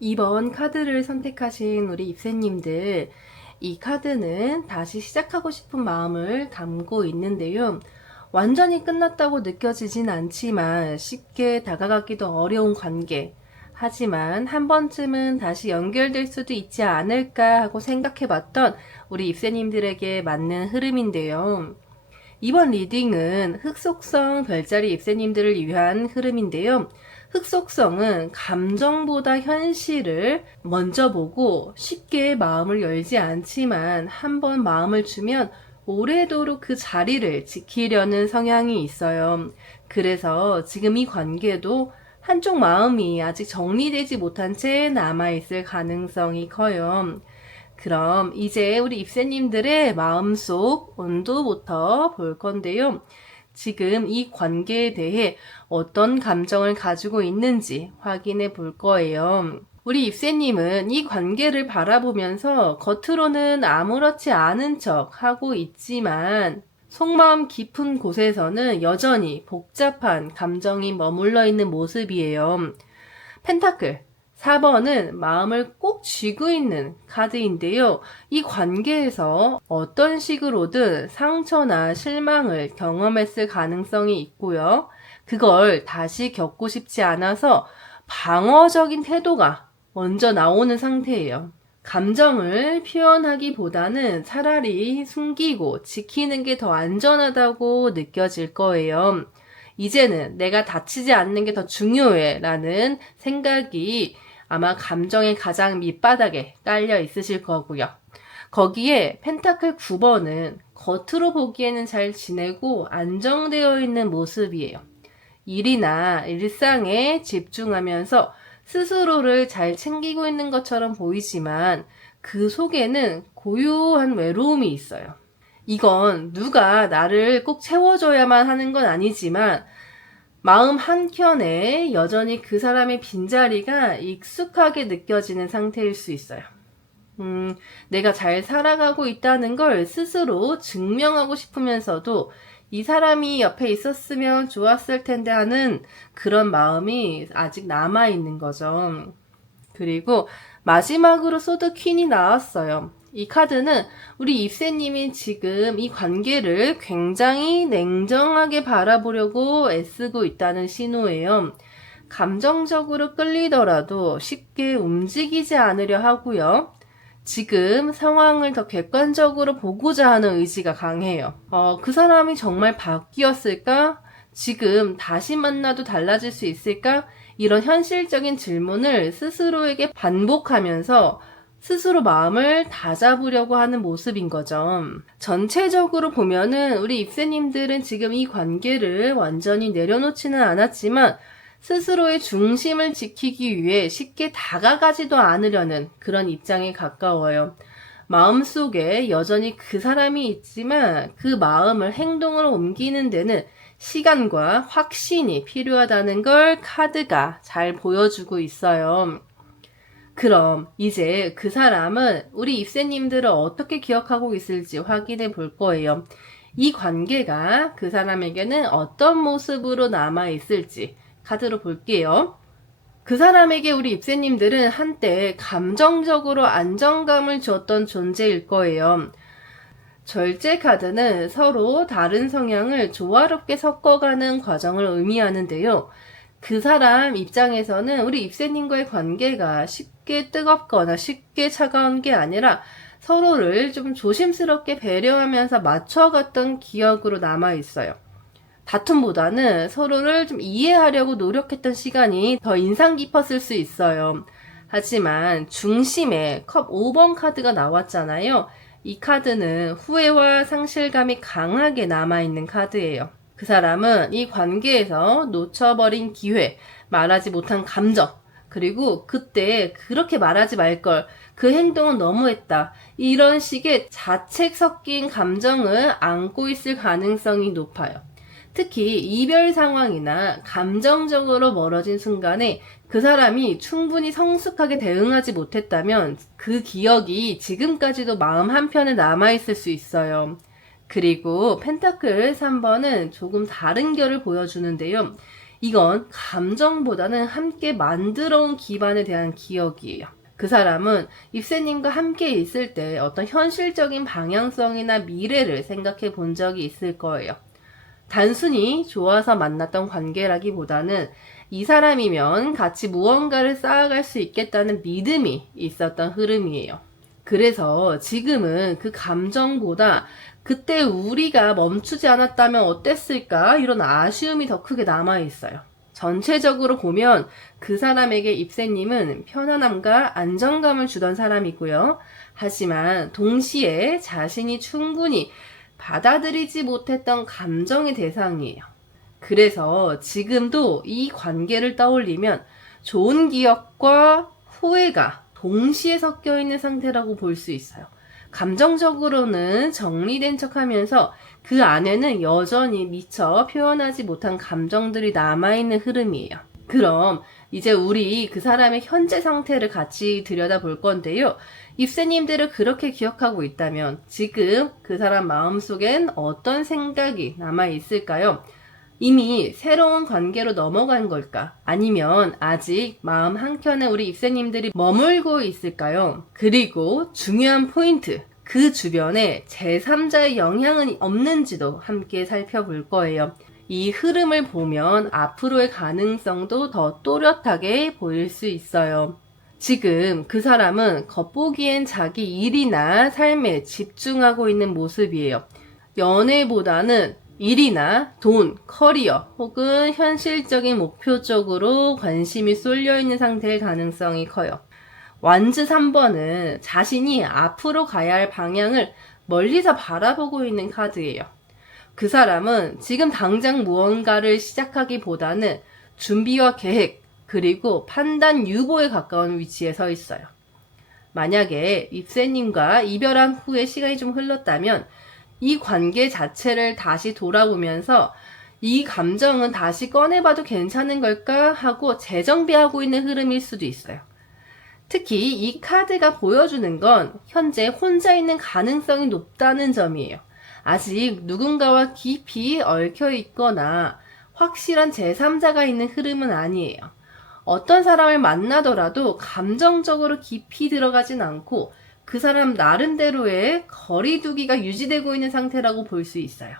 2번 카드를 선택하신 우리 입새님들, 이 카드는 다시 시작하고 싶은 마음을 담고 있는데요. 완전히 끝났다고 느껴지진 않지만 쉽게 다가가기도 어려운 관계. 하지만 한 번쯤은 다시 연결될 수도 있지 않을까 하고 생각해봤던 우리 입새님들에게 맞는 흐름인데요. 이번 리딩은 흑속성 별자리 입새님들을 위한 흐름인데요. 흑속성은 감정보다 현실을 먼저 보고 쉽게 마음을 열지 않지만 한번 마음을 주면 오래도록 그 자리를 지키려는 성향이 있어요. 그래서 지금 이 관계도 한쪽 마음이 아직 정리되지 못한 채 남아있을 가능성이 커요. 그럼 이제 우리 입새님들의 마음속 온도부터 볼 건데요. 지금 이 관계에 대해 어떤 감정을 가지고 있는지 확인해 볼 거예요. 우리 입새님은 이 관계를 바라보면서 겉으로는 아무렇지 않은 척 하고 있지만 속마음 깊은 곳에서는 여전히 복잡한 감정이 머물러 있는 모습이에요. 펜타클 4번은 마음을 꼭 쥐고 있는 카드인데요. 이 관계에서 어떤 식으로든 상처나 실망을 경험했을 가능성이 있고요. 그걸 다시 겪고 싶지 않아서 방어적인 태도가 먼저 나오는 상태예요. 감정을 표현하기보다는 차라리 숨기고 지키는 게 더 안전하다고 느껴질 거예요. 이제는 내가 다치지 않는 게 더 중요해 라는 생각이 아마 감정의 가장 밑바닥에 깔려 있으실 거고요. 거기에 펜타클 9번은 겉으로 보기에는 잘 지내고 안정되어 있는 모습이에요. 일이나 일상에 집중하면서 스스로를 잘 챙기고 있는 것처럼 보이지만 그 속에는 고요한 외로움이 있어요. 이건 누가 나를 꼭 채워줘야만 하는 건 아니지만 마음 한켠에 여전히 그 사람의 빈자리가 익숙하게 느껴지는 상태일 수 있어요. 내가 잘 살아가고 있다는 걸 스스로 증명하고 싶으면서도 이 사람이 옆에 있었으면 좋았을 텐데 하는 그런 마음이 아직 남아있는 거죠. 그리고 마지막으로 소드 퀸이 나왔어요. 이 카드는 우리 입새님이 지금 이 관계를 굉장히 냉정하게 바라보려고 애쓰고 있다는 신호예요. 감정적으로 끌리더라도 쉽게 움직이지 않으려 하고요. 지금 상황을 더 객관적으로 보고자 하는 의지가 강해요. 그 사람이 정말 바뀌었을까? 지금 다시 만나도 달라질 수 있을까? 이런 현실적인 질문을 스스로에게 반복하면서 스스로 마음을 다잡으려고 하는 모습인 거죠. 전체적으로 보면은 우리 입새님들은 지금 이 관계를 완전히 내려놓지는 않았지만 스스로의 중심을 지키기 위해 쉽게 다가가지도 않으려는 그런 입장에 가까워요. 마음속에 여전히 그 사람이 있지만 그 마음을 행동으로 옮기는 데는 시간과 확신이 필요하다는 걸 카드가 잘 보여주고 있어요. 그럼 이제 그 사람은 우리 입새님들을 어떻게 기억하고 있을지 확인해 볼 거예요. 이 관계가 그 사람에게는 어떤 모습으로 남아있을지 카드로 볼게요. 그 사람에게 우리 입새님들은 한때 감정적으로 안정감을 줬던 존재일 거예요. 절제 카드는 서로 다른 성향을 조화롭게 섞어가는 과정을 의미하는데요. 그 사람 입장에서는 우리 입새님과의 관계가 쉽게 뜨겁거나 쉽게 차가운 게 아니라 서로를 좀 조심스럽게 배려하면서 맞춰갔던 기억으로 남아있어요. 다툼보다는 서로를 좀 이해하려고 노력했던 시간이 더 인상 깊었을 수 있어요. 하지만 중심에 컵 5번 카드가 나왔잖아요. 이 카드는 후회와 상실감이 강하게 남아있는 카드예요. 그 사람은 이 관계에서 놓쳐버린 기회, 말하지 못한 감정, 그리고 그때 그렇게 말하지 말걸, 그 행동은 너무했다. 이런 식의 자책 섞인 감정을 안고 있을 가능성이 높아요. 특히 이별 상황이나 감정적으로 멀어진 순간에 그 사람이 충분히 성숙하게 대응하지 못했다면 그 기억이 지금까지도 마음 한편에 남아있을 수 있어요. 그리고 펜타클 3번은 조금 다른 결을 보여주는데요. 이건 감정보다는 함께 만들어온 기반에 대한 기억이에요. 그 사람은 입새님과 함께 있을 때 어떤 현실적인 방향성이나 미래를 생각해 본 적이 있을 거예요. 단순히 좋아서 만났던 관계라기보다는 이 사람이면 같이 무언가를 쌓아갈 수 있겠다는 믿음이 있었던 흐름이에요. 그래서 지금은 그 감정보다 그때 우리가 멈추지 않았다면 어땠을까? 이런 아쉬움이 더 크게 남아있어요. 전체적으로 보면 그 사람에게 입새님은 편안함과 안정감을 주던 사람이고요. 하지만 동시에 자신이 충분히 받아들이지 못했던 감정의 대상이에요. 그래서 지금도 이 관계를 떠올리면 좋은 기억과 후회가 동시에 섞여 있는 상태라고 볼 수 있어요. 감정적으로는 정리된 척 하면서 그 안에는 여전히 미처 표현하지 못한 감정들이 남아있는 흐름이에요. 그럼 이제 우리 그 사람의 현재 상태를 같이 들여다볼 건데요. 입새님들을 그렇게 기억하고 있다면 지금 그 사람 마음속엔 어떤 생각이 남아있을까요? 이미 새로운 관계로 넘어간 걸까? 아니면 아직 마음 한켠에 우리 입새님들이 머물고 있을까요? 그리고 중요한 포인트, 그 주변에 제3자의 영향은 없는지도 함께 살펴볼 거예요. 이 흐름을 보면 앞으로의 가능성도 더 또렷하게 보일 수 있어요. 지금 그 사람은 겉보기엔 자기 일이나 삶에 집중하고 있는 모습이에요. 연애보다는 일이나 돈, 커리어 혹은 현실적인 목표 쪽으로 관심이 쏠려 있는 상태일 가능성이 커요. 완즈 3번은 자신이 앞으로 가야 할 방향을 멀리서 바라보고 있는 카드예요. 그 사람은 지금 당장 무언가를 시작하기보다는 준비와 계획, 그리고 판단 유보에 가까운 위치에 서 있어요. 만약에 입새님과 이별한 후에 시간이 좀 흘렀다면 이 관계 자체를 다시 돌아보면서 이 감정은 다시 꺼내봐도 괜찮은 걸까 하고 재정비하고 있는 흐름일 수도 있어요. 특히 이 카드가 보여주는 건 현재 혼자 있는 가능성이 높다는 점이에요. 아직 누군가와 깊이 얽혀 있거나 확실한 제3자가 있는 흐름은 아니에요. 어떤 사람을 만나더라도 감정적으로 깊이 들어가진 않고 그 사람 나름대로의 거리두기가 유지되고 있는 상태라고 볼 수 있어요.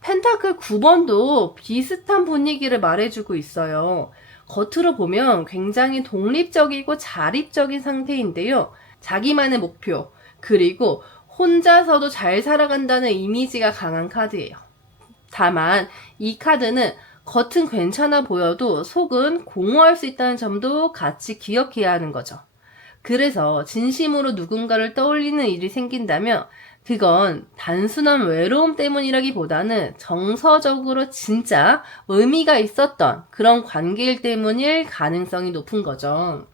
펜타클 9번도 비슷한 분위기를 말해주고 있어요. 겉으로 보면 굉장히 독립적이고 자립적인 상태인데요. 자기만의 목표, 그리고 혼자서도 잘 살아간다는 이미지가 강한 카드예요. 다만 이 카드는 겉은 괜찮아 보여도 속은 공허할 수 있다는 점도 같이 기억해야 하는 거죠. 그래서 진심으로 누군가를 떠올리는 일이 생긴다면 그건 단순한 외로움 때문이라기보다는 정서적으로 진짜 의미가 있었던 그런 관계일 때문일 가능성이 높은 거죠.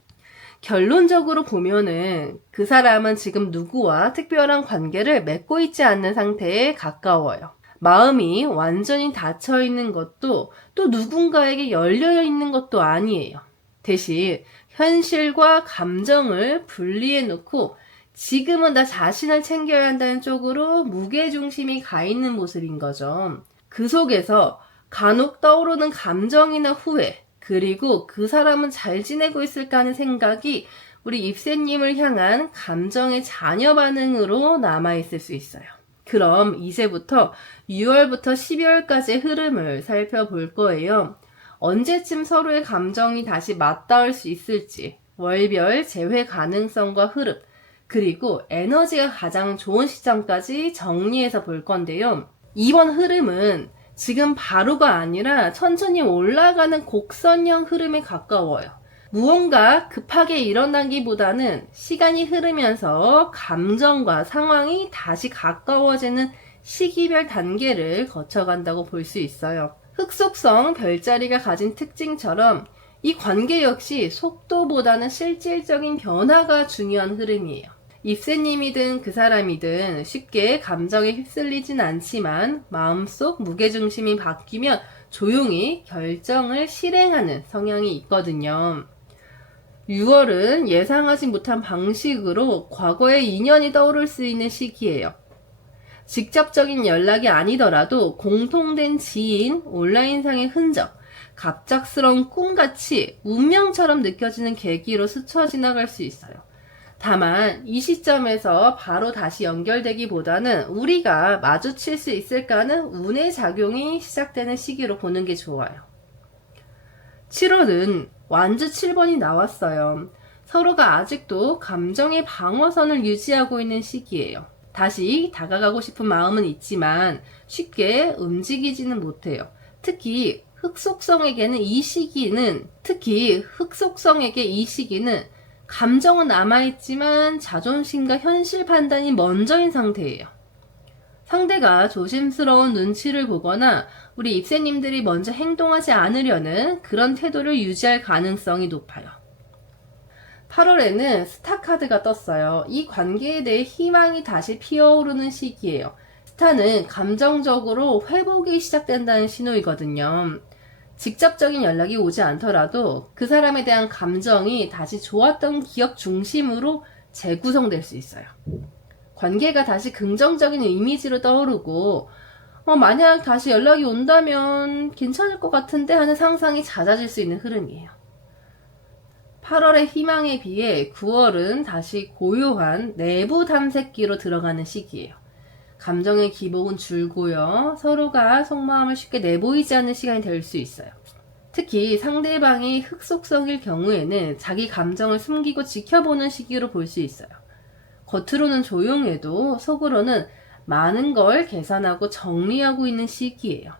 결론적으로 보면은 그 사람은 지금 누구와 특별한 관계를 맺고 있지 않는 상태에 가까워요. 마음이 완전히 닫혀 있는 것도 또 누군가에게 열려 있는 것도 아니에요. 대신 현실과 감정을 분리해 놓고 지금은 나 자신을 챙겨야 한다는 쪽으로 무게중심이 가 있는 모습인 거죠. 그 속에서 간혹 떠오르는 감정이나 후회, 그리고 그 사람은 잘 지내고 있을까 하는 생각이 우리 입새님을 향한 감정의 잔여 반응으로 남아있을 수 있어요. 그럼 이제부터 6월부터 12월까지의 흐름을 살펴볼 거예요. 언제쯤 서로의 감정이 다시 맞닿을 수 있을지, 월별 재회 가능성과 흐름, 그리고 에너지가 가장 좋은 시점까지 정리해서 볼 건데요. 이번 흐름은 지금 바로가 아니라 천천히 올라가는 곡선형 흐름에 가까워요. 무언가 급하게 일어나기보다는 시간이 흐르면서 감정과 상황이 다시 가까워지는 시기별 단계를 거쳐간다고 볼 수 있어요. 흑속성 별자리가 가진 특징처럼 이 관계 역시 속도보다는 실질적인 변화가 중요한 흐름이에요. 입새님이든 그 사람이든 쉽게 감정에 휩쓸리진 않지만 마음속 무게중심이 바뀌면 조용히 결정을 실행하는 성향이 있거든요. 6월은 예상하지 못한 방식으로 과거의 인연이 떠오를 수 있는 시기예요. 직접적인 연락이 아니더라도 공통된 지인, 온라인상의 흔적, 갑작스러운 꿈같이 운명처럼 느껴지는 계기로 스쳐 지나갈 수 있어요. 다만 이 시점에서 바로 다시 연결되기보다는 우리가 마주칠 수 있을까는 운의 작용이 시작되는 시기로 보는 게 좋아요. 7월은 완주 7번이 나왔어요. 서로가 아직도 감정의 방어선을 유지하고 있는 시기예요. 다시 다가가고 싶은 마음은 있지만 쉽게 움직이지는 못해요. 특히 흑속성에게 이 시기는 감정은 남아있지만 자존심과 현실 판단이 먼저인 상태예요. 상대가 조심스러운 눈치를 보거나 우리 입새님들이 먼저 행동하지 않으려는 그런 태도를 유지할 가능성이 높아요. 8월에는 스타 카드가 떴어요. 이 관계에 대해 희망이 다시 피어오르는 시기예요. 스타는 감정적으로 회복이 시작된다는 신호이거든요. 직접적인 연락이 오지 않더라도 그 사람에 대한 감정이 다시 좋았던 기억 중심으로 재구성될 수 있어요. 관계가 다시 긍정적인 이미지로 떠오르고 만약 다시 연락이 온다면 괜찮을 것 같은데 하는 상상이 잦아질 수 있는 흐름이에요. 8월의 희망에 비해 9월은 다시 고요한 내부 탐색기로 들어가는 시기예요. 감정의 기복은 줄고요. 서로가 속마음을 쉽게 내보이지 않는 시간이 될 수 있어요. 특히 상대방이 흑속성일 경우에는 자기 감정을 숨기고 지켜보는 시기로 볼 수 있어요. 겉으로는 조용해도 속으로는 많은 걸 계산하고 정리하고 있는 시기예요.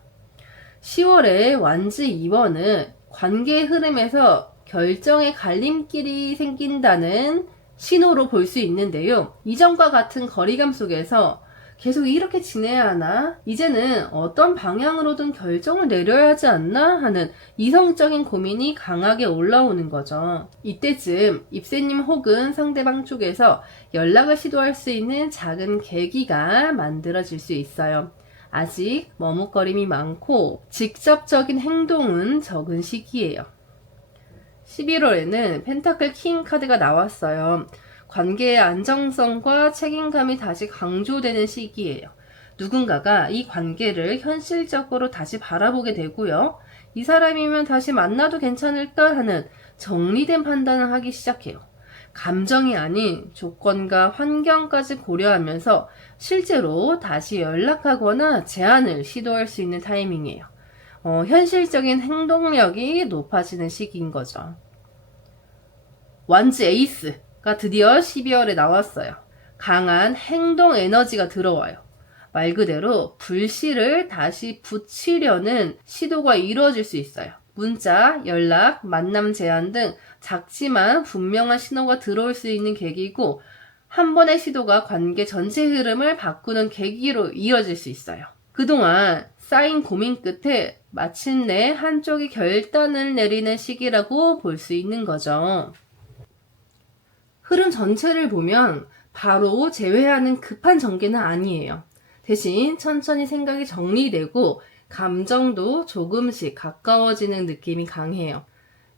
10월에 완즈 2번은 관계의 흐름에서 결정의 갈림길이 생긴다는 신호로 볼 수 있는데요. 이전과 같은 거리감 속에서 계속 이렇게 지내야 하나? 이제는 어떤 방향으로든 결정을 내려야 하지 않나? 하는 이성적인 고민이 강하게 올라오는 거죠. 이때쯤 입새님 혹은 상대방 쪽에서 연락을 시도할 수 있는 작은 계기가 만들어질 수 있어요. 아직 머뭇거림이 많고 직접적인 행동은 적은 시기예요. 11월에는 펜타클 킹 카드가 나왔어요. 관계의 안정성과 책임감이 다시 강조되는 시기예요. 누군가가 이 관계를 현실적으로 다시 바라보게 되고요. 이 사람이면 다시 만나도 괜찮을까 하는 정리된 판단을 하기 시작해요. 감정이 아닌 조건과 환경까지 고려하면서 실제로 다시 연락하거나 제안을 시도할 수 있는 타이밍이에요. 현실적인 행동력이 높아지는 시기인 거죠. 완즈 에이스가 드디어 12월에 나왔어요. 강한 행동 에너지가 들어와요. 말 그대로 불씨를 다시 붙이려는 시도가 이루어질 수 있어요. 문자, 연락, 만남 제안 등 작지만 분명한 신호가 들어올 수 있는 계기고 한 번의 시도가 관계 전체 흐름을 바꾸는 계기로 이어질 수 있어요. 그동안 쌓인 고민 끝에 마침내 한쪽이 결단을 내리는 시기라고 볼 수 있는 거죠. 흐름 전체를 보면 바로 제외하는 급한 전개는 아니에요. 대신 천천히 생각이 정리되고 감정도 조금씩 가까워지는 느낌이 강해요.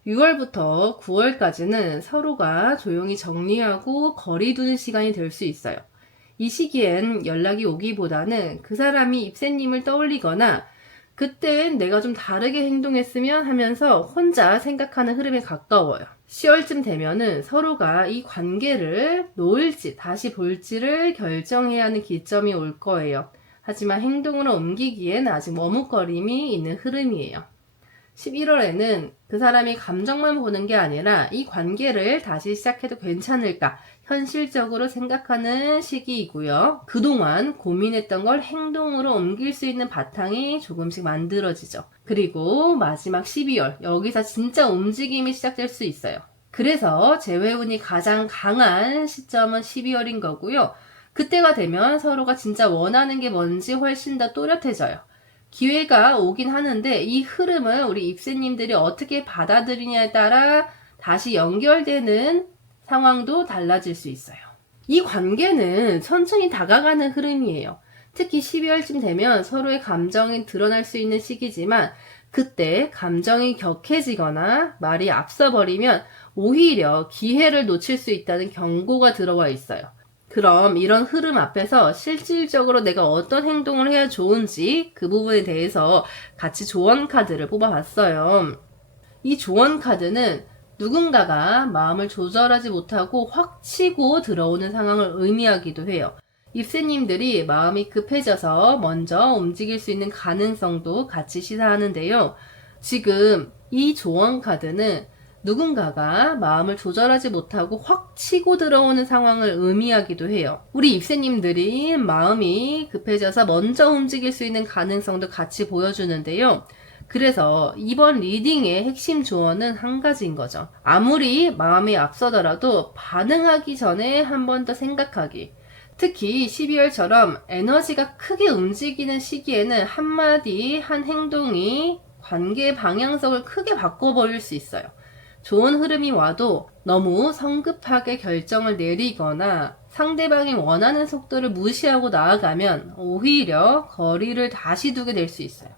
6월부터 9월까지는 서로가 조용히 정리하고 거리 두는 시간이 될 수 있어요. 이 시기엔 연락이 오기보다는 그 사람이 입새님을 떠올리거나 그땐 내가 좀 다르게 행동했으면 하면서 혼자 생각하는 흐름에 가까워요. 10월쯤 되면은 서로가 이 관계를 놓을지 다시 볼지를 결정해야 하는 기점이 올 거예요. 하지만 행동으로 옮기기엔 아직 머뭇거림이 있는 흐름이에요. 11월에는 그 사람이 감정만 보는 게 아니라 이 관계를 다시 시작해도 괜찮을까 현실적으로 생각하는 시기이고요. 그동안 고민했던 걸 행동으로 옮길 수 있는 바탕이 조금씩 만들어지죠. 그리고 마지막 12월 여기서 진짜 움직임이 시작될 수 있어요. 그래서 재회운이 가장 강한 시점은 12월인 거고요. 그때가 되면 서로가 진짜 원하는 게 뭔지 훨씬 더 또렷해져요. 기회가 오긴 하는데 이 흐름을 우리 입새님들이 어떻게 받아들이냐에 따라 다시 연결되는 상황도 달라질 수 있어요. 이 관계는 천천히 다가가는 흐름이에요. 특히 12월쯤 되면 서로의 감정이 드러날 수 있는 시기지만 그때 감정이 격해지거나 말이 앞서버리면 오히려 기회를 놓칠 수 있다는 경고가 들어와 있어요. 그럼 이런 흐름 앞에서 실질적으로 내가 어떤 행동을 해야 좋은지 그 부분에 대해서 같이 조언 카드를 뽑아봤어요. 이 조언 카드는 누군가가 마음을 조절하지 못하고 확 치고 들어오는 상황을 의미하기도 해요. 입새님들이 마음이 급해져서 먼저 움직일 수 있는 가능성도 같이 시사하는데요. 지금 이 조언 카드는 누군가가 마음을 조절하지 못하고 확 치고 들어오는 상황을 의미하기도 해요. 우리 입새님들이 마음이 급해져서 먼저 움직일 수 있는 가능성도 같이 보여주는데요. 그래서 이번 리딩의 핵심 조언은 한 가지인 거죠. 아무리 마음이 앞서더라도 반응하기 전에 한 번 더 생각하기. 특히 12월처럼 에너지가 크게 움직이는 시기에는 한마디, 한 행동이 관계의 방향성을 크게 바꿔버릴 수 있어요. 좋은 흐름이 와도 너무 성급하게 결정을 내리거나 상대방이 원하는 속도를 무시하고 나아가면 오히려 거리를 다시 두게 될 수 있어요.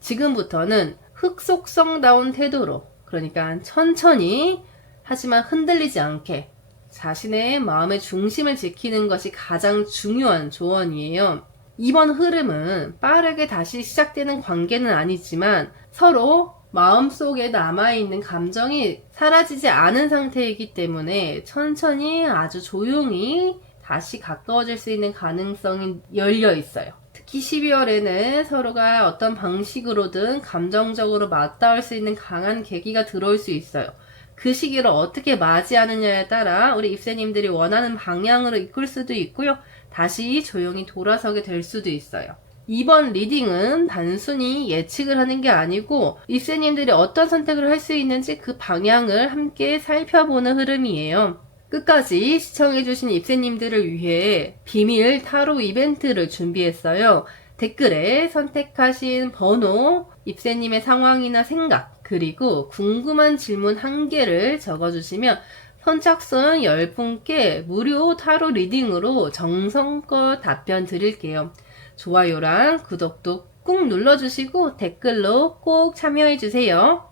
지금부터는 흑속성다운 태도로, 그러니까 천천히 하지만 흔들리지 않게 자신의 마음의 중심을 지키는 것이 가장 중요한 조언이에요. 이번 흐름은 빠르게 다시 시작되는 관계는 아니지만 서로 마음속에 남아있는 감정이 사라지지 않은 상태이기 때문에 천천히 아주 조용히 다시 가까워질 수 있는 가능성이 열려 있어요. 특히 12월에는 서로가 어떤 방식으로든 감정적으로 맞닿을 수 있는 강한 계기가 들어올 수 있어요. 그 시기를 어떻게 맞이하느냐에 따라 우리 입새님들이 원하는 방향으로 이끌 수도 있고요. 다시 조용히 돌아서게 될 수도 있어요. 이번 리딩은 단순히 예측을 하는 게 아니고 입새님들이 어떤 선택을 할 수 있는지 그 방향을 함께 살펴보는 흐름이에요. 끝까지 시청해주신 입새님들을 위해 비밀 타로 이벤트를 준비했어요. 댓글에 선택하신 번호, 입새님의 상황이나 생각, 그리고 궁금한 질문 1개를 적어주시면 선착순 10분께 무료 타로 리딩으로 정성껏 답변 드릴게요. 좋아요랑 구독도 꾹 눌러주시고 댓글로 꼭 참여해주세요.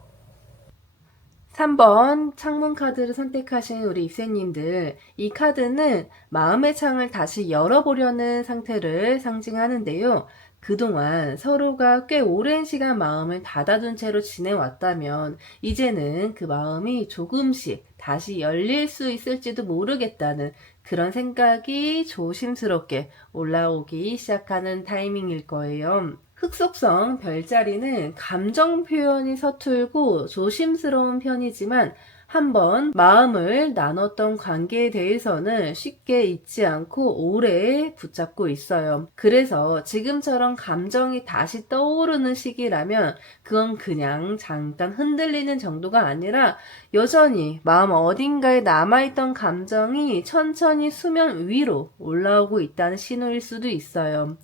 3번 창문 카드를 선택하신 우리 입새님들, 이 카드는 마음의 창을 다시 열어보려는 상태를 상징하는데요. 그동안 서로가 꽤 오랜 시간 마음을 닫아둔 채로 지내왔다면 이제는 그 마음이 조금씩 다시 열릴 수 있을지도 모르겠다는 그런 생각이 조심스럽게 올라오기 시작하는 타이밍일 거예요. 흑속성 별자리는 감정 표현이 서툴고 조심스러운 편이지만 한번 마음을 나눴던 관계에 대해서는 쉽게 잊지 않고 오래 붙잡고 있어요. 그래서 지금처럼 감정이 다시 떠오르는 시기라면 그건 그냥 잠깐 흔들리는 정도가 아니라 여전히 마음 어딘가에 남아있던 감정이 천천히 수면 위로 올라오고 있다는 신호일 수도 있어요.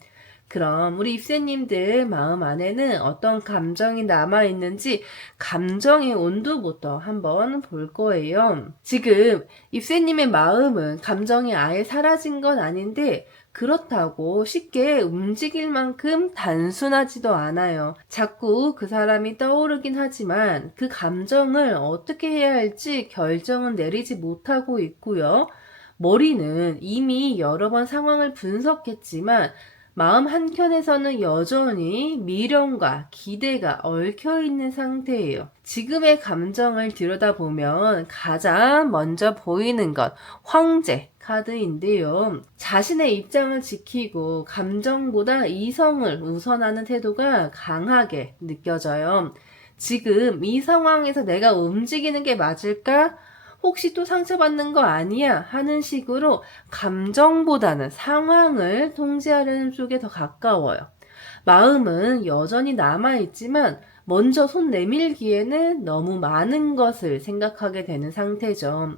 그럼 우리 입새님들 마음 안에는 어떤 감정이 남아있는지 감정의 온도부터 한번 볼 거예요. 지금 입새님의 마음은 감정이 아예 사라진 건 아닌데 그렇다고 쉽게 움직일 만큼 단순하지도 않아요. 자꾸 그 사람이 떠오르긴 하지만 그 감정을 어떻게 해야 할지 결정은 내리지 못하고 있고요. 머리는 이미 여러 번 상황을 분석했지만 마음 한켠에서는 여전히 미련과 기대가 얽혀있는 상태예요. 지금의 감정을 들여다보면 가장 먼저 보이는 것, 황제 카드인데요. 자신의 입장을 지키고 감정보다 이성을 우선하는 태도가 강하게 느껴져요. 지금 이 상황에서 내가 움직이는 게 맞을까? 혹시 또 상처받는 거 아니야? 하는 식으로 감정보다는 상황을 통제하려는 쪽에 더 가까워요. 마음은 여전히 남아있지만 먼저 손 내밀기에는 너무 많은 것을 생각하게 되는 상태죠.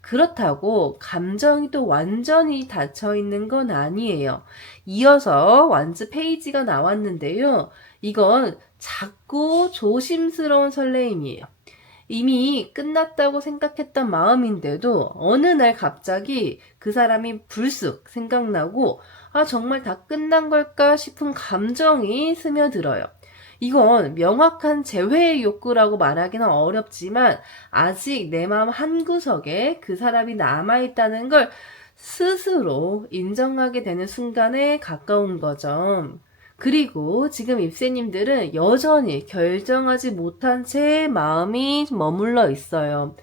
그렇다고 감정이 또 완전히 닫혀있는 건 아니에요. 이어서 완즈 페이지가 나왔는데요. 이건 작고 조심스러운 설레임이에요. 이미 끝났다고 생각했던 마음인데도 어느 날 갑자기 그 사람이 불쑥 생각나고 정말 다 끝난 걸까 싶은 감정이 스며들어요. 이건 명확한 재회의 욕구라고 말하기는 어렵지만 아직 내 마음 한구석에 그 사람이 남아있다는 걸 스스로 인정하게 되는 순간에 가까운 거죠. 그리고 지금 입새님들은 여전히 결정하지 못한 채 마음이 머물러 있어요.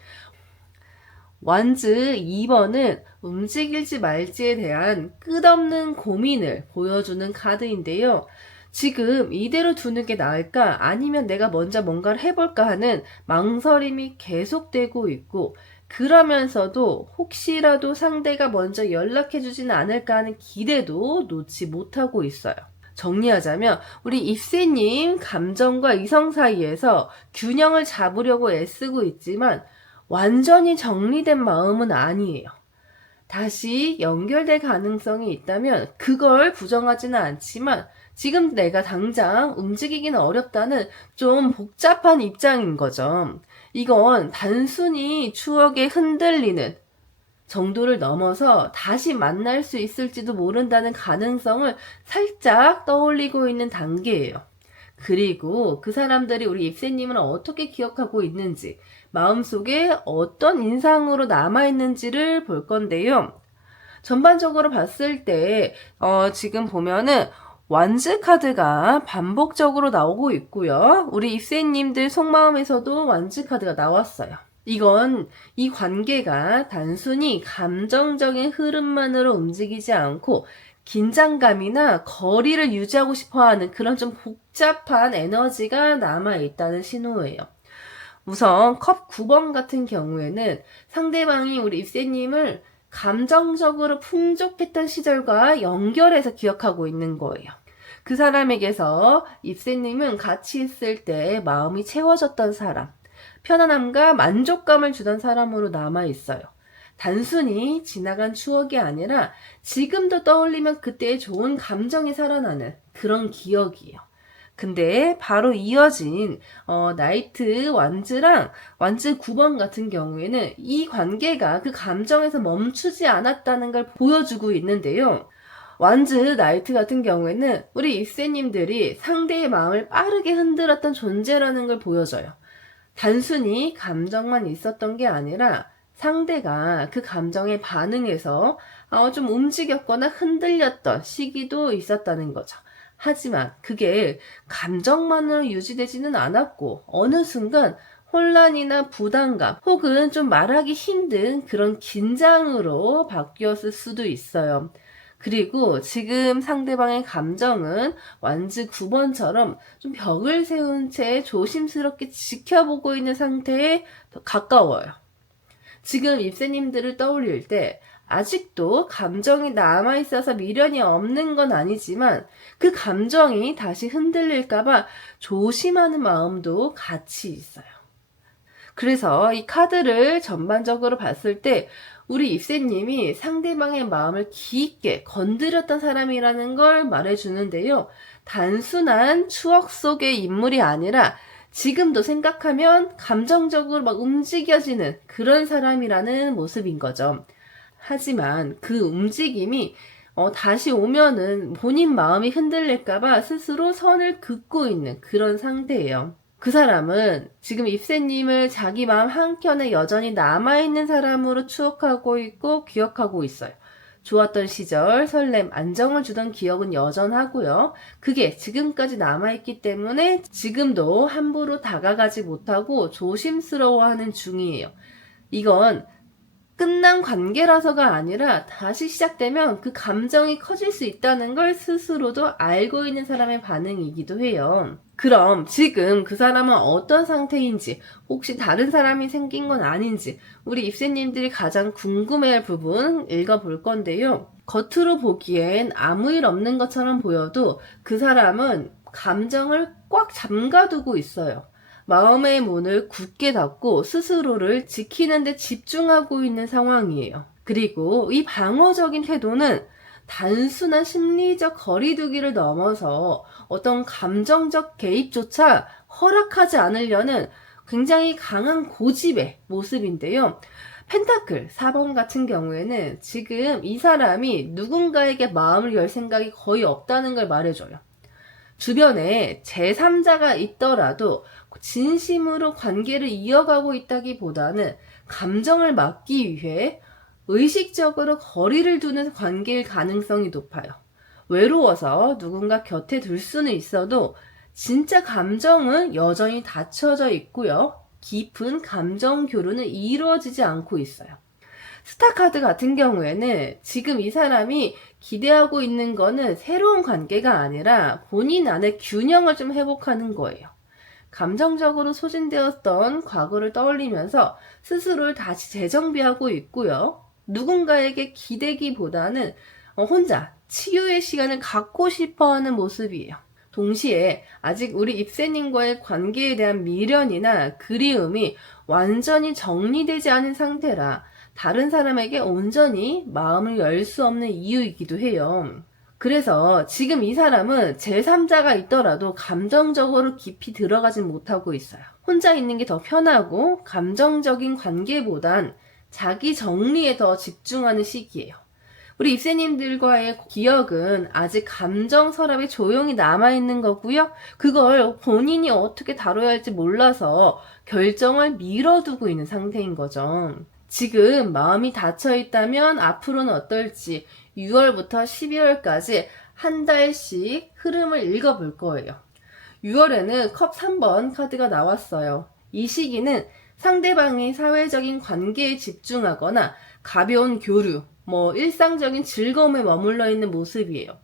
완즈 2번은 움직일지 말지에 대한 끝없는 고민을 보여주는 카드인데요. 지금 이대로 두는 게 나을까 아니면 내가 먼저 뭔가를 해볼까 하는 망설임이 계속되고 있고, 그러면서도 혹시라도 상대가 먼저 연락해주진 않을까 하는 기대도 놓지 못하고 있어요. 정리하자면 우리 입새님 감정과 이성 사이에서 균형을 잡으려고 애쓰고 있지만 완전히 정리된 마음은 아니에요. 다시 연결될 가능성이 있다면 그걸 부정하지는 않지만 지금 내가 당장 움직이기는 어렵다는 좀 복잡한 입장인 거죠. 이건 단순히 추억에 흔들리는 정도를 넘어서 다시 만날 수 있을지도 모른다는 가능성을 살짝 떠올리고 있는 단계예요. 그리고 그 사람들이 우리 입새님을 어떻게 기억하고 있는지, 마음속에 어떤 인상으로 남아있는지를 볼 건데요. 전반적으로 봤을 때 지금 보면은 완즈 카드가 반복적으로 나오고 있고요. 우리 입새님들 속마음에서도 완즈 카드가 나왔어요. 이건 이 관계가 단순히 감정적인 흐름만으로 움직이지 않고 긴장감이나 거리를 유지하고 싶어하는 그런 좀 복잡한 에너지가 남아있다는 신호예요. 우선 컵 9번 같은 경우에는 상대방이 우리 입새님을 감정적으로 풍족했던 시절과 연결해서 기억하고 있는 거예요. 그 사람에게서 입새님은 같이 있을 때 마음이 채워졌던 사람, 편안함과 만족감을 주던 사람으로 남아있어요. 단순히 지나간 추억이 아니라 지금도 떠올리면 그때의 좋은 감정이 살아나는 그런 기억이에요. 근데 바로 이어진 나이트 완즈랑 완즈 9번 같은 경우에는 이 관계가 그 감정에서 멈추지 않았다는 걸 보여주고 있는데요. 완즈 나이트 같은 경우에는 우리 입새님들이 상대의 마음을 빠르게 흔들었던 존재라는 걸 보여줘요. 단순히 감정만 있었던 게 아니라 상대가 그 감정에 반응해서 좀 움직였거나 흔들렸던 시기도 있었다는 거죠. 하지만 그게 감정만으로 유지되지는 않았고 어느 순간 혼란이나 부담감 혹은 좀 말하기 힘든 그런 긴장으로 바뀌었을 수도 있어요. 그리고 지금 상대방의 감정은 완즈 9번처럼 좀 벽을 세운 채 조심스럽게 지켜보고 있는 상태에 더 가까워요. 지금 입새님들을 떠올릴 때 아직도 감정이 남아있어서 미련이 없는 건 아니지만 그 감정이 다시 흔들릴까봐 조심하는 마음도 같이 있어요. 그래서 이 카드를 전반적으로 봤을 때 우리 입새님이 상대방의 마음을 깊게 건드렸던 사람이라는 걸 말해주는데요. 단순한 추억 속의 인물이 아니라 지금도 생각하면 감정적으로 막 움직여지는 그런 사람이라는 모습인 거죠. 하지만 그 움직임이 다시 오면은 본인 마음이 흔들릴까봐 스스로 선을 긋고 있는 그런 상태예요. 그 사람은 지금 입새님을 자기 마음 한켠에 여전히 남아있는 사람으로 추억하고 있고 기억하고 있어요. 좋았던 시절, 설렘, 안정을 주던 기억은 여전하고요. 그게 지금까지 남아있기 때문에 지금도 함부로 다가가지 못하고 조심스러워하는 중이에요. 이건 끝난 관계라서가 아니라 다시 시작되면 그 감정이 커질 수 있다는 걸 스스로도 알고 있는 사람의 반응이기도 해요. 그럼 지금 그 사람은 어떤 상태인지, 혹시 다른 사람이 생긴 건 아닌지 우리 입새님들이 가장 궁금해할 부분 읽어볼 건데요. 겉으로 보기엔 아무 일 없는 것처럼 보여도 그 사람은 감정을 꽉 잠가두고 있어요. 마음의 문을 굳게 닫고 스스로를 지키는 데 집중하고 있는 상황이에요. 그리고 이 방어적인 태도는 단순한 심리적 거리두기를 넘어서 어떤 감정적 개입조차 허락하지 않으려는 굉장히 강한 고집의 모습인데요. 펜타클 4번 같은 경우에는 지금 이 사람이 누군가에게 마음을 열 생각이 거의 없다는 걸 말해줘요. 주변에 제3자가 있더라도 진심으로 관계를 이어가고 있다기보다는 감정을 막기 위해 의식적으로 거리를 두는 관계일 가능성이 높아요. 외로워서 누군가 곁에 둘 수는 있어도 진짜 감정은 여전히 닫혀져 있고요. 깊은 감정 교류는 이루어지지 않고 있어요. 스타카드 같은 경우에는 지금 이 사람이 기대하고 있는 거는 새로운 관계가 아니라 본인 안에 균형을 좀 회복하는 거예요. 감정적으로 소진되었던 과거를 떠올리면서 스스로를 다시 재정비하고 있고요. 누군가에게 기대기보다는 혼자 치유의 시간을 갖고 싶어 하는 모습이에요. 동시에 아직 우리 입새님과의 관계에 대한 미련이나 그리움이 완전히 정리되지 않은 상태라 다른 사람에게 온전히 마음을 열 수 없는 이유이기도 해요. 그래서 지금 이 사람은 제3자가 있더라도 감정적으로 깊이 들어가진 못하고 있어요. 혼자 있는 게 더 편하고 감정적인 관계보단 자기 정리에 더 집중하는 시기예요. 우리 입새님들과의 기억은 아직 감정 서랍에 조용히 남아있는 거고요. 그걸 본인이 어떻게 다뤄야 할지 몰라서 결정을 미뤄두고 있는 상태인 거죠. 지금 마음이 닫혀있다면 앞으로는 어떨지 6월부터 12월까지 한 달씩 흐름을 읽어볼 거예요. 6월에는 컵 3번 카드가 나왔어요. 이 시기는 상대방이 사회적인 관계에 집중하거나 가벼운 교류, 일상적인 즐거움에 머물러 있는 모습이에요.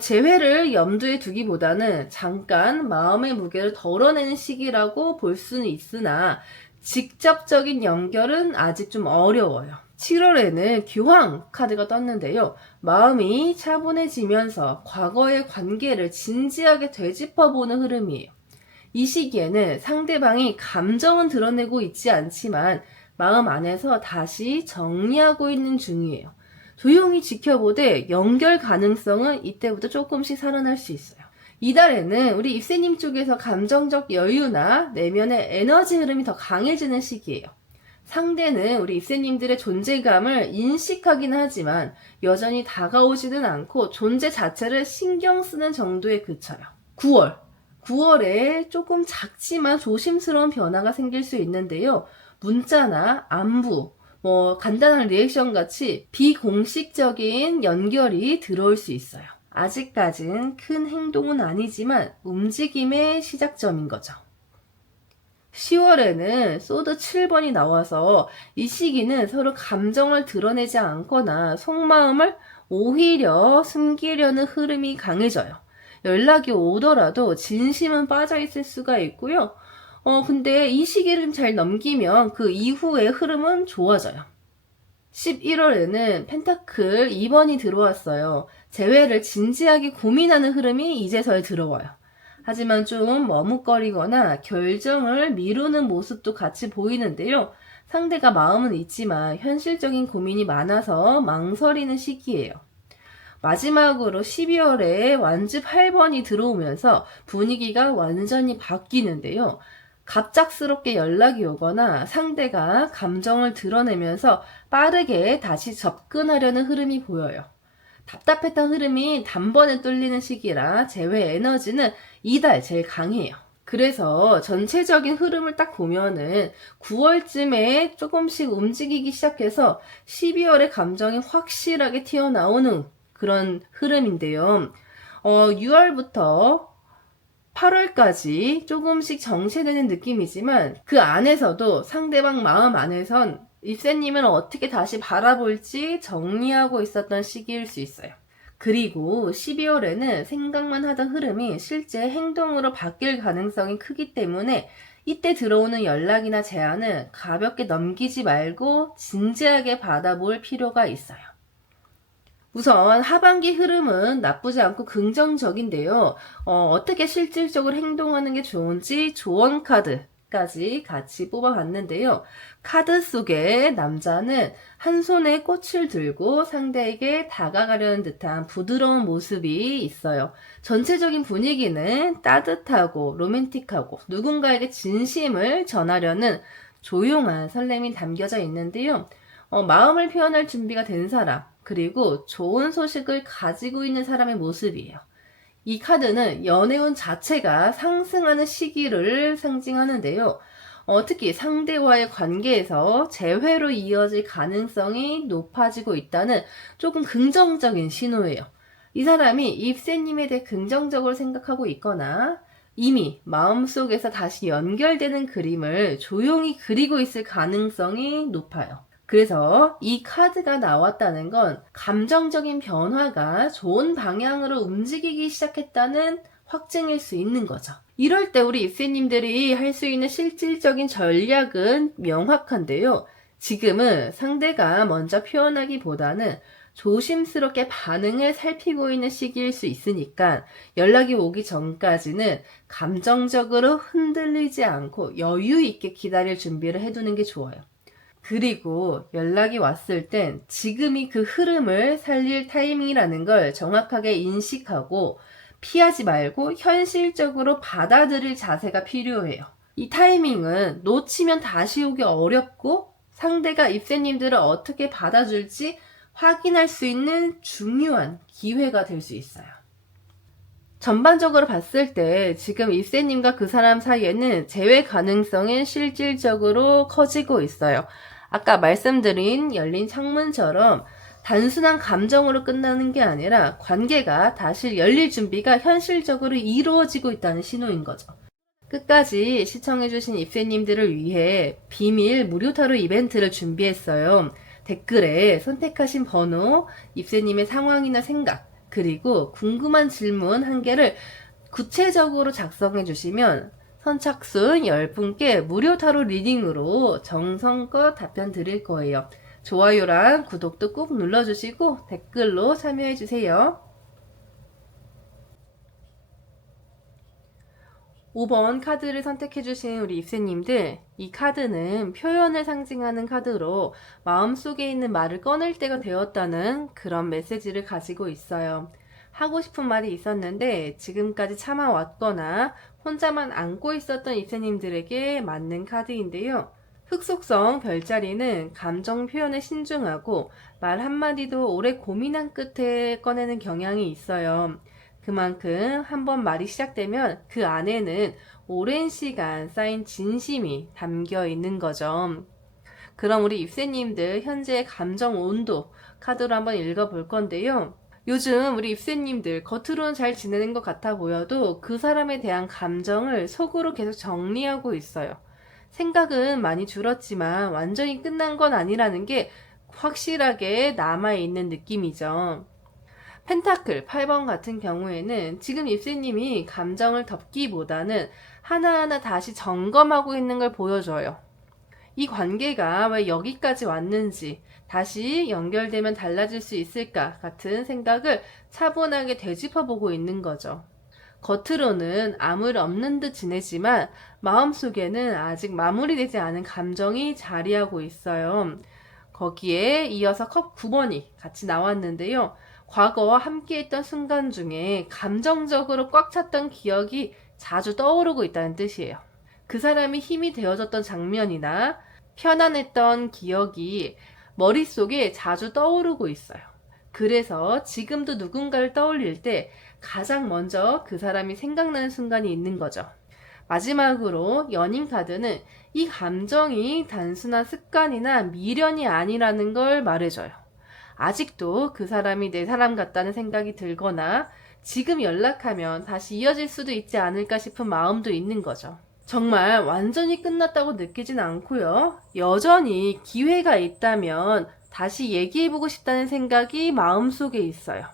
재회를 염두에 두기보다는 잠깐 마음의 무게를 덜어내는 시기라고 볼 수는 있으나 직접적인 연결은 아직 좀 어려워요. 7월에는 교황 카드가 떴는데요. 마음이 차분해지면서 과거의 관계를 진지하게 되짚어보는 흐름이에요. 이 시기에는 상대방이 감정은 드러내고 있지 않지만 마음 안에서 다시 정리하고 있는 중이에요. 조용히 지켜보되 연결 가능성은 이때부터 조금씩 살아날 수 있어요. 이달에는 우리 입새님 쪽에서 감정적 여유나 내면의 에너지 흐름이 더 강해지는 시기예요. 상대는 우리 입새님들의 존재감을 인식하긴 하지만 여전히 다가오지는 않고 존재 자체를 신경 쓰는 정도에 그쳐요. 9월에 조금 작지만 조심스러운 변화가 생길 수 있는데요. 문자나 안부, 간단한 리액션 같이 비공식적인 연결이 들어올 수 있어요. 아직까진 큰 행동은 아니지만 움직임의 시작점인 거죠. 10월에는 소드 7번이 나와서 이 시기는 서로 감정을 드러내지 않거나 속마음을 오히려 숨기려는 흐름이 강해져요. 연락이 오더라도 진심은 빠져있을 수가 있고요. 근데 이 시기를 잘 넘기면 그 이후의 흐름은 좋아져요. 11월에는 펜타클 2번이 들어왔어요. 재회를 진지하게 고민하는 흐름이 이제서야 들어와요. 하지만 좀 머뭇거리거나 결정을 미루는 모습도 같이 보이는데요. 상대가 마음은 있지만 현실적인 고민이 많아서 망설이는 시기예요. 마지막으로 12월에 완즈 8번이 들어오면서 분위기가 완전히 바뀌는데요. 갑작스럽게 연락이 오거나 상대가 감정을 드러내면서 빠르게 다시 접근하려는 흐름이 보여요. 답답했던 흐름이 단번에 뚫리는 시기라 재회 에너지는 이달 제일 강해요. 그래서 전체적인 흐름을 딱 보면은 9월쯤에 조금씩 움직이기 시작해서 12월에 감정이 확실하게 튀어나오는 그런 흐름인데요. 6월부터 8월까지 조금씩 정체되는 느낌이지만 그 안에서도 상대방 마음 안에선 입새님을 어떻게 다시 바라볼지 정리하고 있었던 시기일 수 있어요. 그리고 12월에는 생각만 하던 흐름이 실제 행동으로 바뀔 가능성이 크기 때문에 이때 들어오는 연락이나 제안은 가볍게 넘기지 말고 진지하게 받아볼 필요가 있어요. 우선 하반기 흐름은 나쁘지 않고 긍정적인데요. 어떻게 실질적으로 행동하는 게 좋은지 조언 카드까지 같이 뽑아봤는데요. 카드 속에 남자는 한 손에 꽃을 들고 상대에게 다가가려는 듯한 부드러운 모습이 있어요. 전체적인 분위기는 따뜻하고 로맨틱하고 누군가에게 진심을 전하려는 조용한 설렘이 담겨져 있는데요. 마음을 표현할 준비가 된 사람, 그리고 좋은 소식을 가지고 있는 사람의 모습이에요. 이 카드는 연애운 자체가 상승하는 시기를 상징하는데요. 특히 상대와의 관계에서 재회로 이어질 가능성이 높아지고 있다는 조금 긍정적인 신호예요. 이 사람이 입새님에 대해 긍정적으로 생각하고 있거나 이미 마음속에서 다시 연결되는 그림을 조용히 그리고 있을 가능성이 높아요. 그래서 이 카드가 나왔다는 건 감정적인 변화가 좋은 방향으로 움직이기 시작했다는 확증일 수 있는 거죠. 이럴 때 우리 입새님들이 할 수 있는 실질적인 전략은 명확한데요. 지금은 상대가 먼저 표현하기보다는 조심스럽게 반응을 살피고 있는 시기일 수 있으니까 연락이 오기 전까지는 감정적으로 흔들리지 않고 여유 있게 기다릴 준비를 해두는 게 좋아요. 그리고 연락이 왔을 땐 지금이 그 흐름을 살릴 타이밍이라는 걸 정확하게 인식하고 피하지 말고 현실적으로 받아들일 자세가 필요해요. 이 타이밍은 놓치면 다시 오기 어렵고 상대가 입새님들을 어떻게 받아줄지 확인할 수 있는 중요한 기회가 될 수 있어요. 전반적으로 봤을 때 지금 입새님과 그 사람 사이에는 재회 가능성이 실질적으로 커지고 있어요. 아까 말씀드린 열린 창문처럼 단순한 감정으로 끝나는 게 아니라 관계가 다시 열릴 준비가 현실적으로 이루어지고 있다는 신호인 거죠. 끝까지 시청해주신 입새님들을 위해 비밀 무료 타로 이벤트를 준비했어요. 댓글에 선택하신 번호, 입새님의 상황이나 생각, 그리고 궁금한 질문 1개를 구체적으로 작성해 주시면 선착순 10분께 무료 타로 리딩으로 정성껏 답변 드릴 거예요. 좋아요랑 구독도 꾹 눌러주시고 댓글로 참여해 주세요. 5번 카드를 선택해주신 우리 입새님들, 이 카드는 표현을 상징하는 카드로 마음속에 있는 말을 꺼낼 때가 되었다는 그런 메시지를 가지고 있어요. 하고 싶은 말이 있었는데 지금까지 참아왔거나 혼자만 안고 있었던 입새님들에게 맞는 카드인데요. 흑속성 별자리는 감정 표현에 신중하고 말 한마디도 오래 고민한 끝에 꺼내는 경향이 있어요. 그만큼 한번 말이 시작되면 그 안에는 오랜 시간 쌓인 진심이 담겨 있는 거죠. 그럼 우리 입새님들 현재의 감정 온도 카드로 한번 읽어볼 건데요. 요즘 우리 입새님들 겉으로는 잘 지내는 것 같아 보여도 그 사람에 대한 감정을 속으로 계속 정리하고 있어요. 생각은 많이 줄었지만 완전히 끝난 건 아니라는 게 확실하게 남아있는 느낌이죠. 펜타클 8번 같은 경우에는 지금 입새님이 감정을 덮기보다는 하나하나 다시 점검하고 있는 걸 보여줘요. 이 관계가 왜 여기까지 왔는지, 다시 연결되면 달라질 수 있을까 같은 생각을 차분하게 되짚어보고 있는 거죠. 겉으로는 아무 일 없는 듯 지내지만 마음속에는 아직 마무리되지 않은 감정이 자리하고 있어요. 거기에 이어서 컵 9번이 같이 나왔는데요. 과거와 함께했던 순간 중에 감정적으로 꽉 찼던 기억이 자주 떠오르고 있다는 뜻이에요. 그 사람이 힘이 되어줬던 장면이나 편안했던 기억이 머릿속에 자주 떠오르고 있어요. 그래서 지금도 누군가를 떠올릴 때 가장 먼저 그 사람이 생각나는 순간이 있는 거죠. 마지막으로 연인 카드는 이 감정이 단순한 습관이나 미련이 아니라는 걸 말해줘요. 아직도 그 사람이 내 사람 같다는 생각이 들거나 지금 연락하면 다시 이어질 수도 있지 않을까 싶은 마음도 있는 거죠. 정말 완전히 끝났다고 느끼진 않고요. 여전히 기회가 있다면 다시 얘기해보고 싶다는 생각이 마음속에 있어요.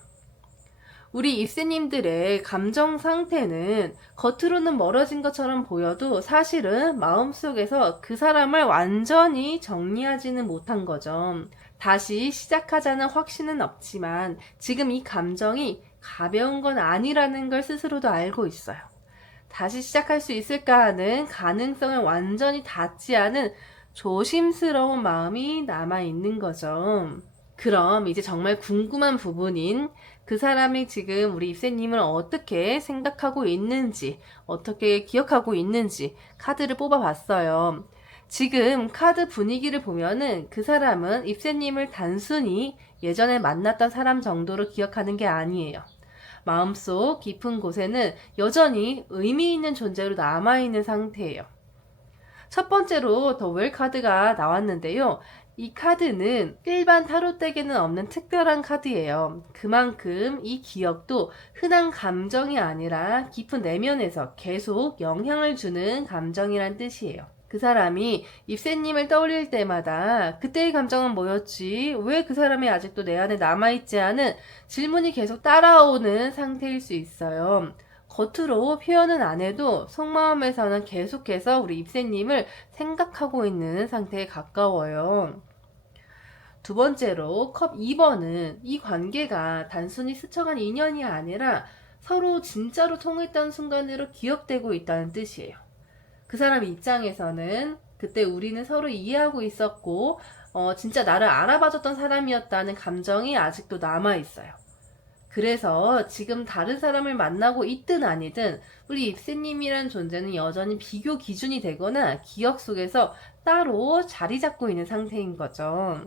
우리 입새님들의 감정 상태는 겉으로는 멀어진 것처럼 보여도 사실은 마음속에서 그 사람을 완전히 정리하지는 못한 거죠. 다시 시작하자는 확신은 없지만 지금 이 감정이 가벼운 건 아니라는 걸 스스로도 알고 있어요. 다시 시작할 수 있을까 하는 가능성을 완전히 닫지 않은 조심스러운 마음이 남아있는 거죠. 그럼 이제 정말 궁금한 부분인 그 사람이 지금 우리 입새님을 어떻게 생각하고 있는지, 어떻게 기억하고 있는지 카드를 뽑아봤어요. 지금 카드 분위기를 보면은 그 사람은 입새님을 단순히 예전에 만났던 사람 정도로 기억하는 게 아니에요. 마음속 깊은 곳에는 여전히 의미 있는 존재로 남아있는 상태예요. 첫 번째로 더 웰 카드가 나왔는데요. 이 카드는 일반 타로 덱에는 없는 특별한 카드예요. 그만큼 이 기억도 흔한 감정이 아니라 깊은 내면에서 계속 영향을 주는 감정이란 뜻이에요. 그 사람이 입새님을 떠올릴 때마다 그때의 감정은 뭐였지? 왜 그 사람이 아직도 내 안에 남아있지 않은 질문이 계속 따라오는 상태일 수 있어요. 겉으로 표현은 안 해도 속마음에서는 계속해서 우리 입새님을 생각하고 있는 상태에 가까워요. 두 번째로 컵 2번은 이 관계가 단순히 스쳐간 인연이 아니라 서로 진짜로 통했던 순간으로 기억되고 있다는 뜻이에요. 그 사람 입장에서는 그때 우리는 서로 이해하고 있었고 진짜 나를 알아봐줬던 사람이었다는 감정이 아직도 남아있어요. 그래서 지금 다른 사람을 만나고 있든 아니든 우리 입새님이란 존재는 여전히 비교 기준이 되거나 기억 속에서 따로 자리 잡고 있는 상태인 거죠.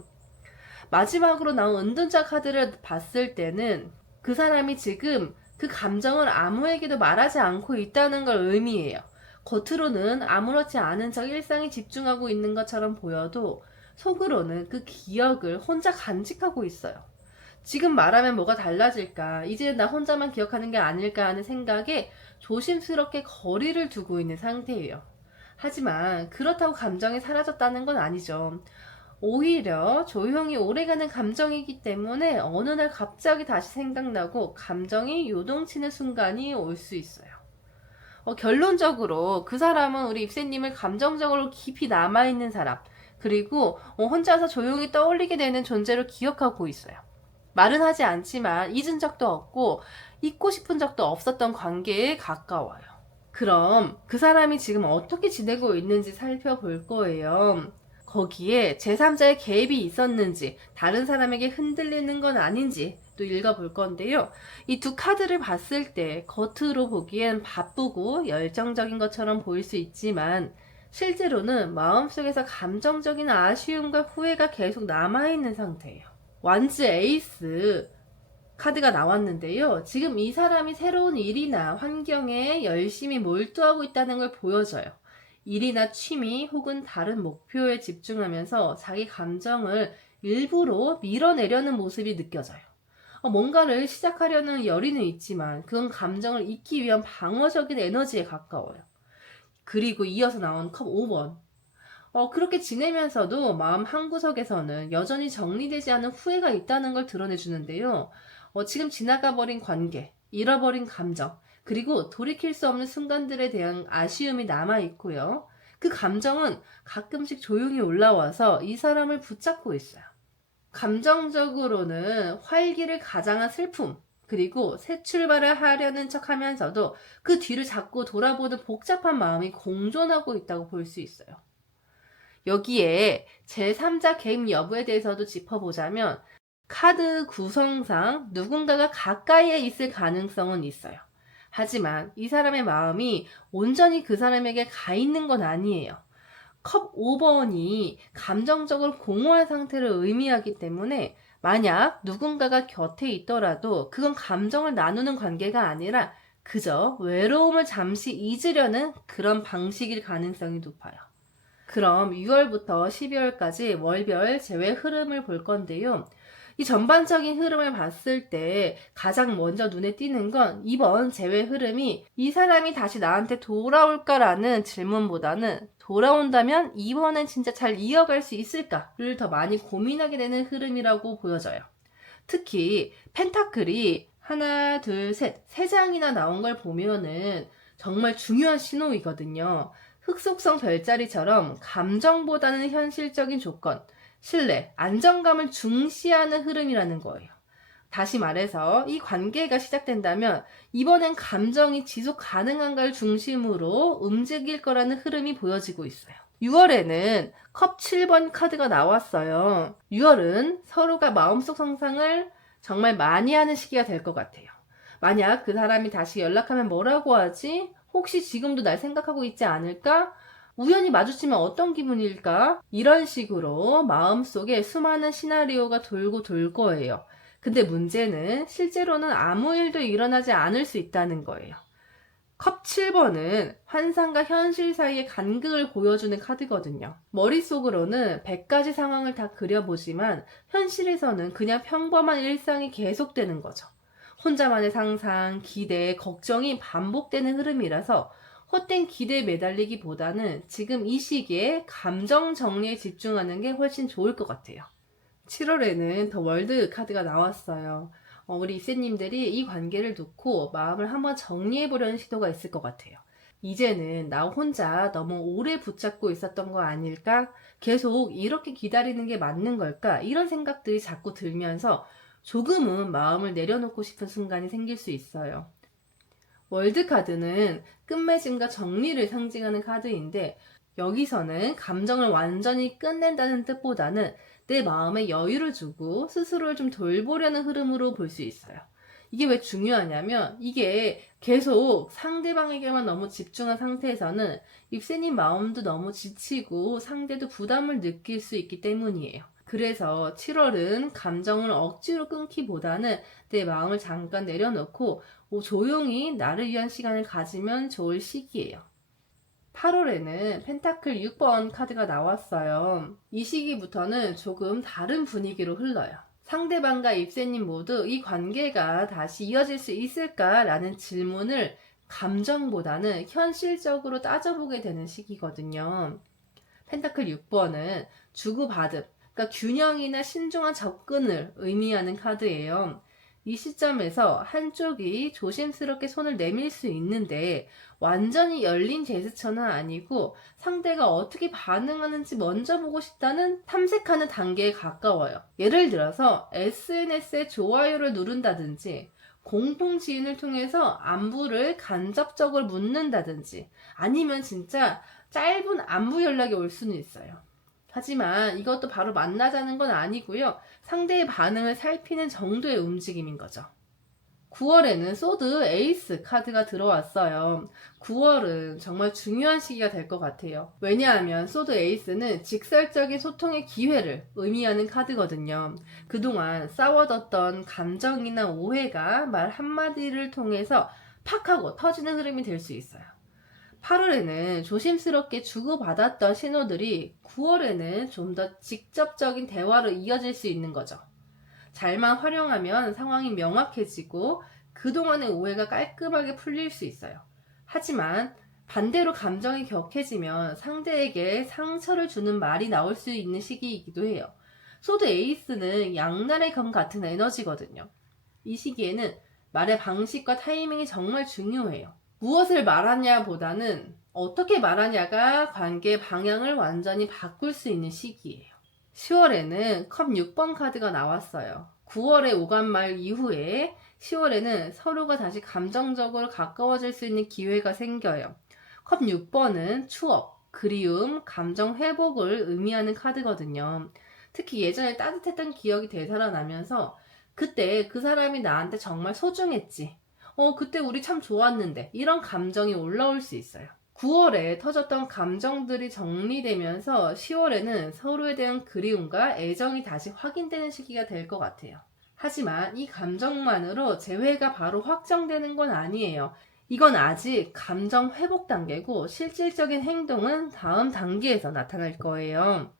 마지막으로 나온 은둔자 카드를 봤을 때는 그 사람이 지금 그 감정을 아무에게도 말하지 않고 있다는 걸 의미해요. 겉으로는 아무렇지 않은 척 일상에 집중하고 있는 것처럼 보여도 속으로는 그 기억을 혼자 간직하고 있어요. 지금 말하면 뭐가 달라질까? 이제 나 혼자만 기억하는 게 아닐까 하는 생각에 조심스럽게 거리를 두고 있는 상태예요. 하지만 그렇다고 감정이 사라졌다는 건 아니죠. 오히려 조용히 오래가는 감정이기 때문에 어느 날 갑자기 다시 생각나고 감정이 요동치는 순간이 올 수 있어요. 결론적으로 그 사람은 우리 입새님을 감정적으로 깊이 남아있는 사람, 그리고 혼자서 조용히 떠올리게 되는 존재로 기억하고 있어요. 말은 하지 않지만 잊은 적도 없고 잊고 싶은 적도 없었던 관계에 가까워요. 그럼 그 사람이 지금 어떻게 지내고 있는지 살펴볼 거예요. 거기에 제3자의 개입이 있었는지, 다른 사람에게 흔들리는 건 아닌지 또 읽어볼 건데요. 이 두 카드를 봤을 때 겉으로 보기엔 바쁘고 열정적인 것처럼 보일 수 있지만 실제로는 마음속에서 감정적인 아쉬움과 후회가 계속 남아있는 상태예요. 완즈 에이스 카드가 나왔는데요. 지금 이 사람이 새로운 일이나 환경에 열심히 몰두하고 있다는 걸 보여줘요. 일이나 취미 혹은 다른 목표에 집중하면서 자기 감정을 일부러 밀어내려는 모습이 느껴져요. 뭔가를 시작하려는 열의는 있지만 그건 감정을 잊기 위한 방어적인 에너지에 가까워요. 그리고 이어서 나온 컵 5번. 그렇게 지내면서도 마음 한구석에서는 여전히 정리되지 않은 후회가 있다는 걸 드러내주는데요. 지금 지나가버린 관계, 잃어버린 감정, 그리고 돌이킬 수 없는 순간들에 대한 아쉬움이 남아있고요. 그 감정은 가끔씩 조용히 올라와서 이 사람을 붙잡고 있어요. 감정적으로는 활기를 가장한 슬픔, 그리고 새 출발을 하려는 척 하면서도 그 뒤를 자꾸 돌아보는 복잡한 마음이 공존하고 있다고 볼 수 있어요. 여기에 제3자 개입 여부에 대해서도 짚어보자면 카드 구성상 누군가가 가까이에 있을 가능성은 있어요. 하지만 이 사람의 마음이 온전히 그 사람에게 가 있는 건 아니에요. 컵 5번이 감정적으로 공허한 상태를 의미하기 때문에 만약 누군가가 곁에 있더라도 그건 감정을 나누는 관계가 아니라 그저 외로움을 잠시 잊으려는 그런 방식일 가능성이 높아요. 그럼 6월부터 12월까지 월별 재회 흐름을 볼 건데요. 이 전반적인 흐름을 봤을 때 가장 먼저 눈에 띄는 건 이번 재회 흐름이 이 사람이 다시 나한테 돌아올까라는 질문보다는 돌아온다면 이번엔 진짜 잘 이어갈 수 있을까를 더 많이 고민하게 되는 흐름이라고 보여져요. 특히 펜타클이 하나, 둘, 셋, 세 장이나 나온 걸 보면은 정말 중요한 신호이거든요. 흑속성 별자리처럼 감정보다는 현실적인 조건, 신뢰, 안정감을 중시하는 흐름이라는 거예요. 다시 말해서 이 관계가 시작된다면 이번엔 감정이 지속 가능한가를 중심으로 움직일 거라는 흐름이 보여지고 있어요. 6월에는 컵 7번 카드가 나왔어요. 6월은 서로가 마음속 상상을 정말 많이 하는 시기가 될 것 같아요. 만약 그 사람이 다시 연락하면 뭐라고 하지? 혹시 지금도 날 생각하고 있지 않을까? 우연히 마주치면 어떤 기분일까? 이런 식으로 마음속에 수많은 시나리오가 돌고 돌 거예요. 근데 문제는 실제로는 아무 일도 일어나지 않을 수 있다는 거예요. 컵 7번은 환상과 현실 사이의 간극을 보여주는 카드거든요. 머릿속으로는 100가지 상황을 다 그려보지만 현실에서는 그냥 평범한 일상이 계속되는 거죠. 혼자만의 상상, 기대, 걱정이 반복되는 흐름이라서 헛된 기대에 매달리기보다는 지금 이 시기에 감정 정리에 집중하는 게 훨씬 좋을 것 같아요. 7월에는 더 월드 카드가 나왔어요. 우리 입새님들이 이 관계를 놓고 마음을 한번 정리해보려는 시도가 있을 것 같아요. 이제는 나 혼자 너무 오래 붙잡고 있었던 거 아닐까? 계속 이렇게 기다리는 게 맞는 걸까? 이런 생각들이 자꾸 들면서 조금은 마음을 내려놓고 싶은 순간이 생길 수 있어요. 월드카드는 끝맺음과 정리를 상징하는 카드인데 여기서는 감정을 완전히 끝낸다는 뜻보다는 내 마음에 여유를 주고 스스로를 좀 돌보려는 흐름으로 볼 수 있어요. 이게 왜 중요하냐면 이게 계속 상대방에게만 너무 집중한 상태에서는 입새님 마음도 너무 지치고 상대도 부담을 느낄 수 있기 때문이에요. 그래서 7월은 감정을 억지로 끊기보다는 내 마음을 잠깐 내려놓고 조용히 나를 위한 시간을 가지면 좋을 시기예요. 8월에는 펜타클 6번 카드가 나왔어요. 이 시기부터는 조금 다른 분위기로 흘러요. 상대방과 입새님 모두 이 관계가 다시 이어질 수 있을까라는 질문을 감정보다는 현실적으로 따져보게 되는 시기거든요. 펜타클 6번은 주고받음, 그러니까 균형이나 신중한 접근을 의미하는 카드예요. 이 시점에서 한쪽이 조심스럽게 손을 내밀 수 있는데 완전히 열린 제스처는 아니고 상대가 어떻게 반응하는지 먼저 보고 싶다는 탐색하는 단계에 가까워요. 예를 들어서 SNS에 좋아요를 누른다든지 공통 지인을 통해서 안부를 간접적으로 묻는다든지 아니면 진짜 짧은 안부 연락이 올 수는 있어요. 하지만 이것도 바로 만나자는 건 아니고요. 상대의 반응을 살피는 정도의 움직임인 거죠. 9월에는 소드 에이스 카드가 들어왔어요. 9월은 정말 중요한 시기가 될 것 같아요. 왜냐하면 소드 에이스는 직설적인 소통의 기회를 의미하는 카드거든요. 그동안 싸워뒀던 감정이나 오해가 말 한마디를 통해서 팍 하고 터지는 흐름이 될 수 있어요. 8월에는 조심스럽게 주고받았던 신호들이 9월에는 좀 더 직접적인 대화로 이어질 수 있는 거죠. 잘만 활용하면 상황이 명확해지고 그동안의 오해가 깔끔하게 풀릴 수 있어요. 하지만 반대로 감정이 격해지면 상대에게 상처를 주는 말이 나올 수 있는 시기이기도 해요. 소드 에이스는 양날의 검 같은 에너지거든요. 이 시기에는 말의 방식과 타이밍이 정말 중요해요. 무엇을 말하냐 보다는 어떻게 말하냐가 관계의 방향을 완전히 바꿀 수 있는 시기예요. 10월에는 컵 6번 카드가 나왔어요. 9월의 오간말 이후에 10월에는 서로가 다시 감정적으로 가까워질 수 있는 기회가 생겨요. 컵 6번은 추억, 그리움, 감정 회복을 의미하는 카드거든요. 특히 예전에 따뜻했던 기억이 되살아나면서 그때 그 사람이 나한테 정말 소중했지. 그때 우리 참 좋았는데. 이런 감정이 올라올 수 있어요. 9월에 터졌던 감정들이 정리되면서 10월에는 서로에 대한 그리움과 애정이 다시 확인되는 시기가 될 것 같아요. 하지만 이 감정만으로 재회가 바로 확정되는 건 아니에요. 이건 아직 감정 회복 단계고 실질적인 행동은 다음 단계에서 나타날 거예요.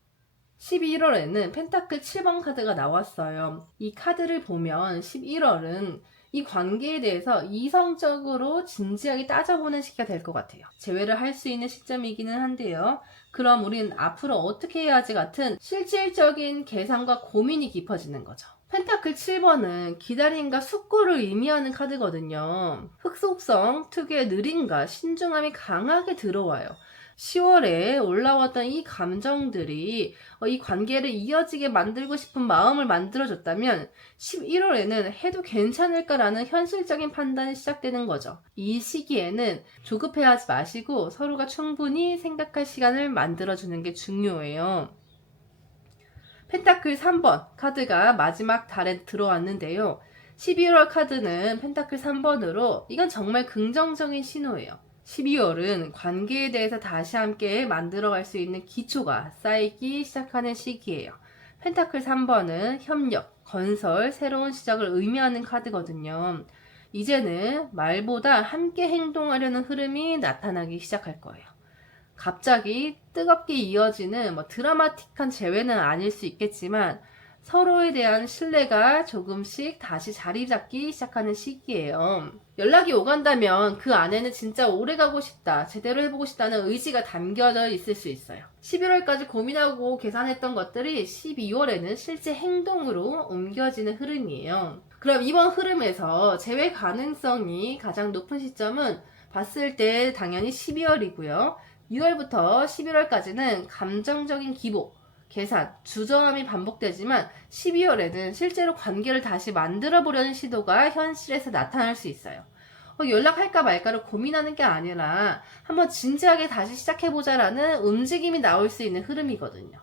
11월에는 펜타클 7번 카드가 나왔어요. 이 카드를 보면 11월은 이 관계에 대해서 이성적으로 진지하게 따져보는 시기가 될 것 같아요. 재회를 할 수 있는 시점이기는 한데요. 그럼 우리는 앞으로 어떻게 해야지 같은 실질적인 계산과 고민이 깊어지는 거죠. 펜타클 7번은 기다림과 숙고를 의미하는 카드거든요. 흑속성 특유의 느림과 신중함이 강하게 들어와요. 10월에 올라왔던 이 감정들이 이 관계를 이어지게 만들고 싶은 마음을 만들어줬다면 11월에는 해도 괜찮을까라는 현실적인 판단이 시작되는 거죠. 이 시기에는 조급해하지 마시고 서로가 충분히 생각할 시간을 만들어주는 게 중요해요. 펜타클 3번 카드가 마지막 달에 들어왔는데요. 12월 카드는 펜타클 3번으로 이건 정말 긍정적인 신호예요. 12월은 관계에 대해서 다시 함께 만들어갈 수 있는 기초가 쌓이기 시작하는 시기예요. 펜타클 3번은 협력, 건설, 새로운 시작을 의미하는 카드거든요. 이제는 말보다 함께 행동하려는 흐름이 나타나기 시작할 거예요. 갑자기 뜨겁게 이어지는 드라마틱한 재회는 아닐 수 있겠지만 서로에 대한 신뢰가 조금씩 다시 자리 잡기 시작하는 시기예요. 연락이 오간다면 그 안에는 진짜 오래 가고 싶다, 제대로 해보고 싶다는 의지가 담겨져 있을 수 있어요. 11월까지 고민하고 계산했던 것들이 12월에는 실제 행동으로 옮겨지는 흐름이에요. 그럼 이번 흐름에서 재회 가능성이 가장 높은 시점은 봤을 때 당연히 12월이고요. 6월부터 11월까지는 감정적인 기복, 계산, 주저함이 반복되지만 12월에는 실제로 관계를 다시 만들어 보려는 시도가 현실에서 나타날 수 있어요. 연락할까 말까를 고민하는 게 아니라 한번 진지하게 다시 시작해보자라는 움직임이 나올 수 있는 흐름이거든요.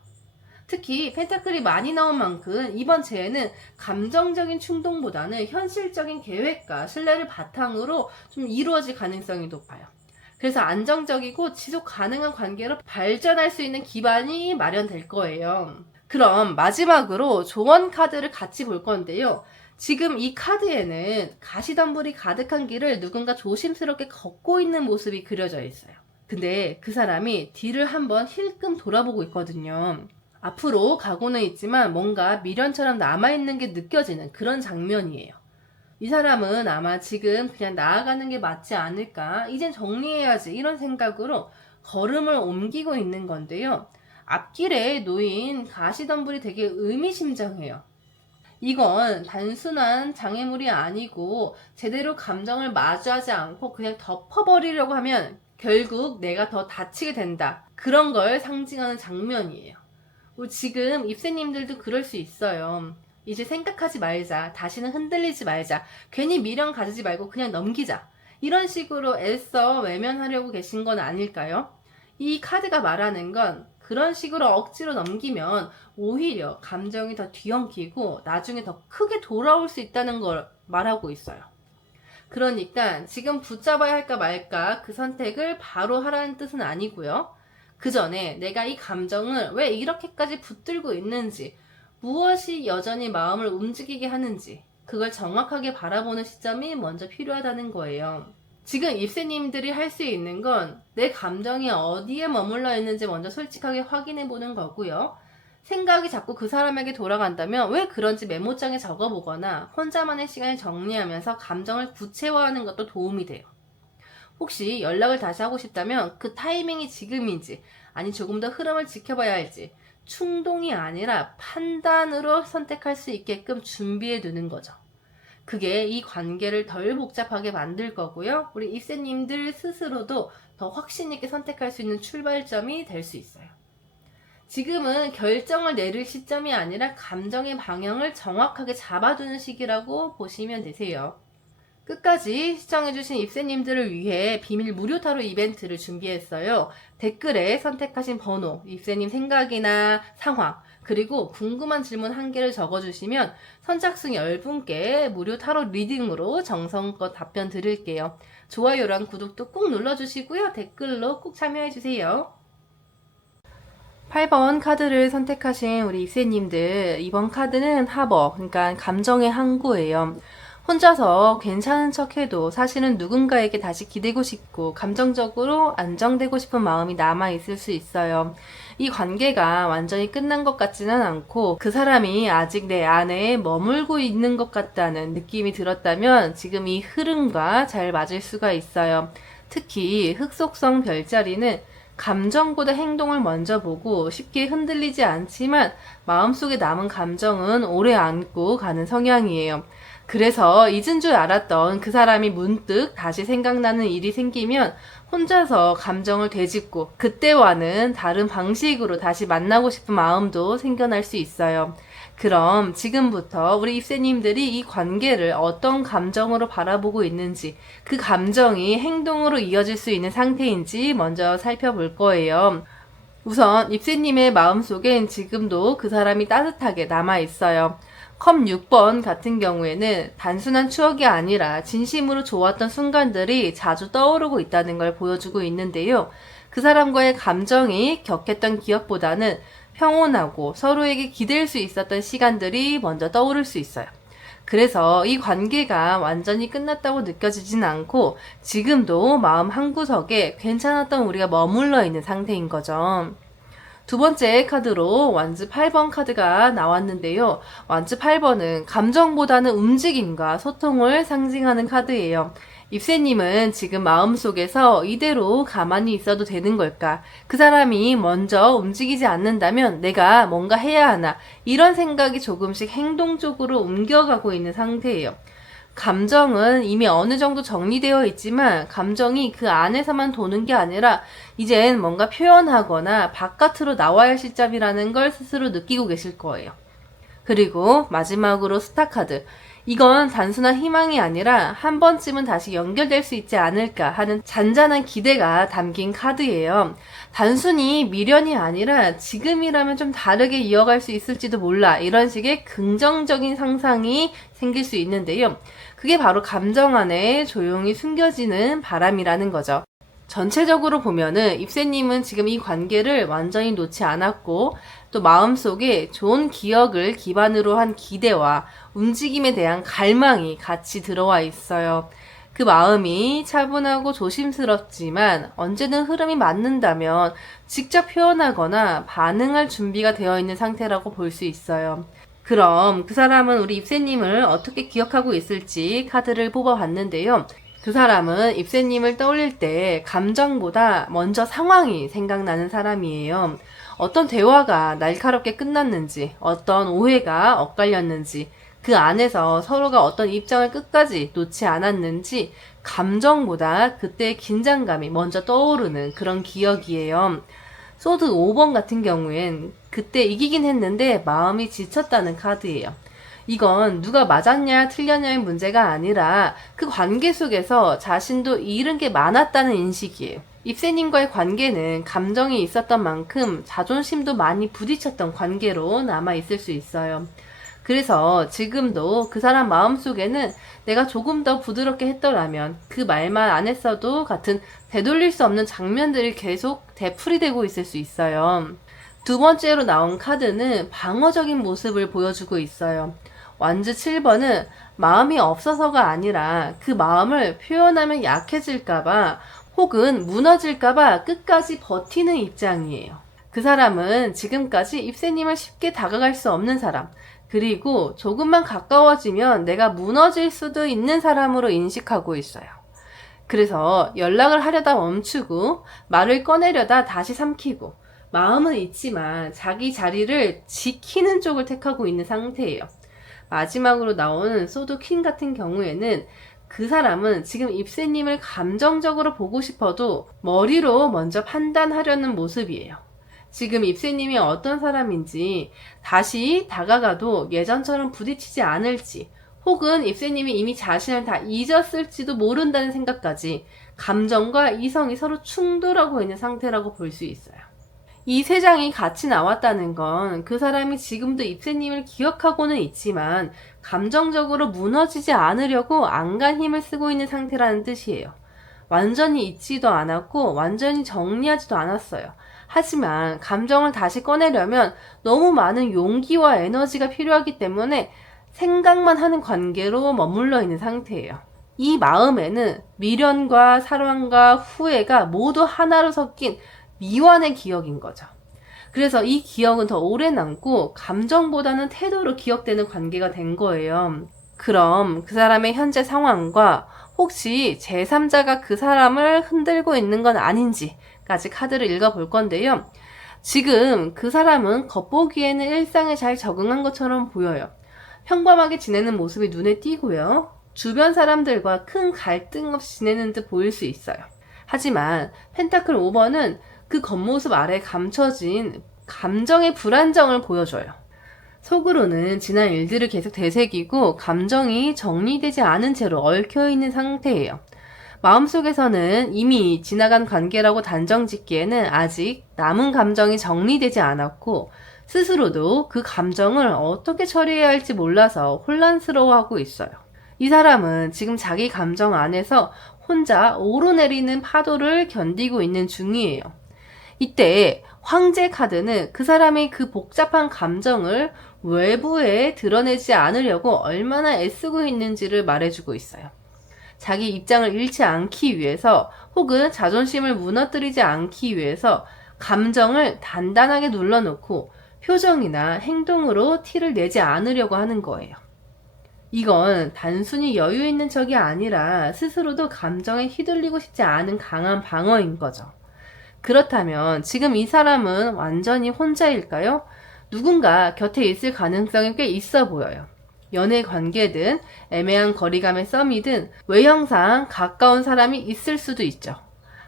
특히 펜타클이 많이 나온 만큼 이번 재해는 감정적인 충동보다는 현실적인 계획과 신뢰를 바탕으로 좀 이루어질 가능성이 높아요. 그래서 안정적이고 지속 가능한 관계로 발전할 수 있는 기반이 마련될 거예요. 그럼 마지막으로 조언 카드를 같이 볼 건데요. 지금 이 카드에는 가시덤불이 가득한 길을 누군가 조심스럽게 걷고 있는 모습이 그려져 있어요. 근데 그 사람이 뒤를 한번 힐끔 돌아보고 있거든요. 앞으로 가고는 있지만 뭔가 미련처럼 남아있는 게 느껴지는 그런 장면이에요. 이 사람은 아마 지금 그냥 나아가는 게 맞지 않을까, 이젠 정리해야지, 이런 생각으로 걸음을 옮기고 있는 건데요. 앞길에 놓인 가시덤불이 되게 의미심장해요. 이건 단순한 장애물이 아니고 제대로 감정을 마주하지 않고 그냥 덮어버리려고 하면 결국 내가 더 다치게 된다, 그런 걸 상징하는 장면이에요. 지금 입새님들도 그럴 수 있어요. 이제 생각하지 말자, 다시는 흔들리지 말자, 괜히 미련 가지지 말고 그냥 넘기자, 이런 식으로 애써 외면하려고 계신 건 아닐까요? 이 카드가 말하는 건 그런 식으로 억지로 넘기면 오히려 감정이 더 뒤엉키고 나중에 더 크게 돌아올 수 있다는 걸 말하고 있어요. 그러니까 지금 붙잡아야 할까 말까 그 선택을 바로 하라는 뜻은 아니고요. 그 전에 내가 이 감정을 왜 이렇게까지 붙들고 있는지, 무엇이 여전히 마음을 움직이게 하는지, 그걸 정확하게 바라보는 시점이 먼저 필요하다는 거예요. 지금 입새님들이 할 수 있는 건 내 감정이 어디에 머물러 있는지 먼저 솔직하게 확인해 보는 거고요. 생각이 자꾸 그 사람에게 돌아간다면 왜 그런지 메모장에 적어보거나 혼자만의 시간을 정리하면서 감정을 구체화하는 것도 도움이 돼요. 혹시 연락을 다시 하고 싶다면 그 타이밍이 지금인지, 아니 조금 더 흐름을 지켜봐야 할지, 충동이 아니라 판단으로 선택할 수 있게끔 준비해 두는 거죠. 그게 이 관계를 덜 복잡하게 만들 거고요. 우리 입새님들 스스로도 더 확신 있게 선택할 수 있는 출발점이 될 수 있어요. 지금은 결정을 내릴 시점이 아니라 감정의 방향을 정확하게 잡아두는 시기라고 보시면 되세요. 끝까지 시청해주신 입새님들을 위해 비밀 무료 타로 이벤트를 준비했어요. 댓글에 선택하신 번호, 입새님 생각이나 상황, 그리고 궁금한 질문 한 개를 적어주시면 선착순 10분께 무료 타로 리딩으로 정성껏 답변 드릴게요. 좋아요랑 구독도 꾹 눌러주시고요. 댓글로 꼭 참여해주세요. 8번 카드를 선택하신 우리 입새님들, 이번 카드는 하버, 그러니까 감정의 항구예요. 혼자서 괜찮은 척해도 사실은 누군가에게 다시 기대고 싶고 감정적으로 안정되고 싶은 마음이 남아있을 수 있어요. 이 관계가 완전히 끝난 것 같지는 않고 그 사람이 아직 내 안에 머물고 있는 것 같다는 느낌이 들었다면 지금 이 흐름과 잘 맞을 수가 있어요. 특히 흑속성 별자리는 감정보다 행동을 먼저 보고 쉽게 흔들리지 않지만 마음속에 남은 감정은 오래 안고 가는 성향이에요. 그래서 잊은 줄 알았던 그 사람이 문득 다시 생각나는 일이 생기면 혼자서 감정을 되짚고 그때와는 다른 방식으로 다시 만나고 싶은 마음도 생겨날 수 있어요. 그럼 지금부터 우리 입새님들이 이 관계를 어떤 감정으로 바라보고 있는지, 그 감정이 행동으로 이어질 수 있는 상태인지 먼저 살펴볼 거예요. 우선 입새님의 마음속엔 지금도 그 사람이 따뜻하게 남아있어요. 컵 6번 같은 경우에는 단순한 추억이 아니라 진심으로 좋았던 순간들이 자주 떠오르고 있다는 걸 보여주고 있는데요. 그 사람과의 감정이 격했던 기억보다는 평온하고 서로에게 기댈 수 있었던 시간들이 먼저 떠오를 수 있어요. 그래서 이 관계가 완전히 끝났다고 느껴지진 않고 지금도 마음 한구석에 괜찮았던 우리가 머물러 있는 상태인 거죠. 두 번째 카드로 완즈 8번 카드가 나왔는데요. 완즈 8번은 감정보다는 움직임과 소통을 상징하는 카드예요. 입새님은 지금 마음속에서 이대로 가만히 있어도 되는 걸까? 그 사람이 먼저 움직이지 않는다면 내가 뭔가 해야 하나? 이런 생각이 조금씩 행동 쪽으로 옮겨가고 있는 상태예요. 감정은 이미 어느 정도 정리되어 있지만 감정이 그 안에서만 도는 게 아니라 이젠 뭔가 표현하거나 바깥으로 나와야 할 시점이라는 걸 스스로 느끼고 계실 거예요. 그리고 마지막으로 스타카드. 이건 단순한 희망이 아니라 한 번쯤은 다시 연결될 수 있지 않을까 하는 잔잔한 기대가 담긴 카드예요. 단순히 미련이 아니라 지금이라면 좀 다르게 이어갈 수 있을지도 몰라. 이런 식의 긍정적인 상상이 생길 수 있는데요. 그게 바로 감정 안에 조용히 숨겨지는 바람이라는 거죠. 전체적으로 보면은 입새님은 지금 이 관계를 완전히 놓지 않았고 또 마음속에 좋은 기억을 기반으로 한 기대와 움직임에 대한 갈망이 같이 들어와 있어요. 그 마음이 차분하고 조심스럽지만 언제든 흐름이 맞는다면 직접 표현하거나 반응할 준비가 되어 있는 상태라고 볼 수 있어요. 그럼 그 사람은 우리 입새님을 어떻게 기억하고 있을지 카드를 뽑아봤는데요. 그 사람은 입새님을 떠올릴 때 감정보다 먼저 상황이 생각나는 사람이에요. 어떤 대화가 날카롭게 끝났는지, 어떤 오해가 엇갈렸는지, 그 안에서 서로가 어떤 입장을 끝까지 놓지 않았는지 감정보다 그때의 긴장감이 먼저 떠오르는 그런 기억이에요. 소드 5번 같은 경우엔 그때 이기긴 했는데 마음이 지쳤다는 카드예요. 이건 누가 맞았냐 틀렸냐의 문제가 아니라 그 관계 속에서 자신도 잃은 게 많았다는 인식이에요. 입새님과의 관계는 감정이 있었던 만큼 자존심도 많이 부딪혔던 관계로 남아있을 수 있어요. 그래서 지금도 그 사람 마음속에는 내가 조금 더 부드럽게 했더라면 그 말만 안 했어도 같은 되돌릴 수 없는 장면들이 계속 되풀이되고 있을 수 있어요. 두 번째로 나온 카드는 방어적인 모습을 보여주고 있어요. 완즈 7번은 마음이 없어서가 아니라 그 마음을 표현하면 약해질까봐 혹은 무너질까봐 끝까지 버티는 입장이에요. 그 사람은 지금까지 입새님을 쉽게 다가갈 수 없는 사람, 그리고 조금만 가까워지면 내가 무너질 수도 있는 사람으로 인식하고 있어요. 그래서 연락을 하려다 멈추고 말을 꺼내려다 다시 삼키고 마음은 있지만 자기 자리를 지키는 쪽을 택하고 있는 상태예요. 마지막으로 나오는 소드 퀸 같은 경우에는 그 사람은 지금 입새님을 감정적으로 보고 싶어도 머리로 먼저 판단하려는 모습이에요. 지금 입새님이 어떤 사람인지 다시 다가가도 예전처럼 부딪히지 않을지 혹은 입새님이 이미 자신을 다 잊었을지도 모른다는 생각까지 감정과 이성이 서로 충돌하고 있는 상태라고 볼 수 있어요. 이 세 장이 같이 나왔다는 건 그 사람이 지금도 입새님을 기억하고는 있지만 감정적으로 무너지지 않으려고 안간 힘을 쓰고 있는 상태라는 뜻이에요. 완전히 잊지도 않았고 완전히 정리하지도 않았어요. 하지만 감정을 다시 꺼내려면 너무 많은 용기와 에너지가 필요하기 때문에 생각만 하는 관계로 머물러 있는 상태예요. 이 마음에는 미련과 사랑과 후회가 모두 하나로 섞인 미완의 기억인 거죠. 그래서 이 기억은 더 오래 남고 감정보다는 태도로 기억되는 관계가 된 거예요. 그럼 그 사람의 현재 상황과 혹시 제3자가 그 사람을 흔들고 있는 건 아닌지까지 카드를 읽어볼 건데요. 지금 그 사람은 겉보기에는 일상에 잘 적응한 것처럼 보여요. 평범하게 지내는 모습이 눈에 띄고요. 주변 사람들과 큰 갈등 없이 지내는 듯 보일 수 있어요. 하지만 펜타클 5번은 그 겉모습 아래 감춰진 감정의 불안정을 보여줘요. 속으로는 지난 일들을 계속 되새기고 감정이 정리되지 않은 채로 얽혀있는 상태예요. 마음속에서는 이미 지나간 관계라고 단정 짓기에는 아직 남은 감정이 정리되지 않았고 스스로도 그 감정을 어떻게 처리해야 할지 몰라서 혼란스러워하고 있어요. 이 사람은 지금 자기 감정 안에서 혼자 오르내리는 파도를 견디고 있는 중이에요. 이때 황제 카드는 그 사람의 그 복잡한 감정을 외부에 드러내지 않으려고 얼마나 애쓰고 있는지를 말해주고 있어요. 자기 입장을 잃지 않기 위해서 혹은 자존심을 무너뜨리지 않기 위해서 감정을 단단하게 눌러놓고 표정이나 행동으로 티를 내지 않으려고 하는 거예요. 이건 단순히 여유 있는 척이 아니라 스스로도 감정에 휘둘리고 싶지 않은 강한 방어인 거죠. 그렇다면 지금 이 사람은 완전히 혼자일까요? 누군가 곁에 있을 가능성이 꽤 있어 보여요. 연애 관계든 애매한 거리감의 썸이든 외형상 가까운 사람이 있을 수도 있죠.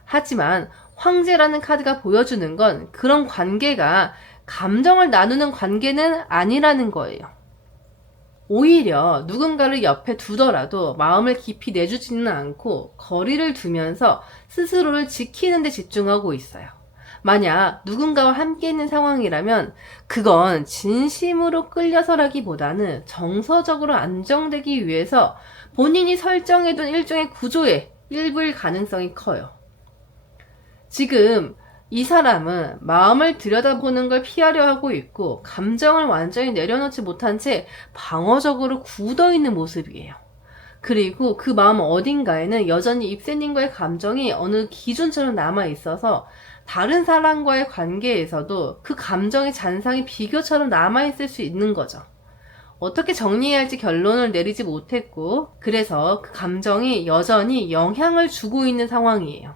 하지만 황제라는 카드가 보여주는 건 그런 관계가 감정을 나누는 관계는 아니라는 거예요. 오히려 누군가를 옆에 두더라도 마음을 깊이 내주지는 않고 거리를 두면서 스스로를 지키는 데 집중하고 있어요. 만약 누군가와 함께 있는 상황이라면 그건 진심으로 끌려서라기보다는 정서적으로 안정되기 위해서 본인이 설정해둔 일종의 구조의 일부일 가능성이 커요. 지금 이 사람은 마음을 들여다보는 걸 피하려 하고 있고 감정을 완전히 내려놓지 못한 채 방어적으로 굳어있는 모습이에요. 그리고 그 마음 어딘가에는 여전히 입새님과의 감정이 어느 기준처럼 남아있어서 다른 사람과의 관계에서도 그 감정의 잔상이 비교처럼 남아있을 수 있는 거죠. 어떻게 정리해야 할지 결론을 내리지 못했고 그래서 그 감정이 여전히 영향을 주고 있는 상황이에요.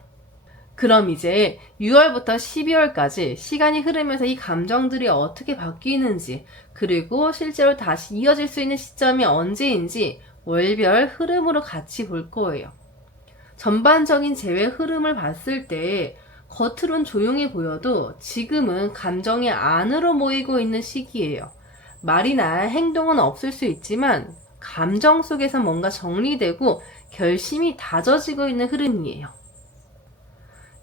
그럼 이제 6월부터 12월까지 시간이 흐르면서 이 감정들이 어떻게 바뀌는지 그리고 실제로 다시 이어질 수 있는 시점이 언제인지 월별 흐름으로 같이 볼 거예요. 전반적인 재회 흐름을 봤을 때 겉으론 조용해 보여도 지금은 감정이 안으로 모이고 있는 시기예요. 말이나 행동은 없을 수 있지만 감정 속에서 뭔가 정리되고 결심이 다져지고 있는 흐름이에요.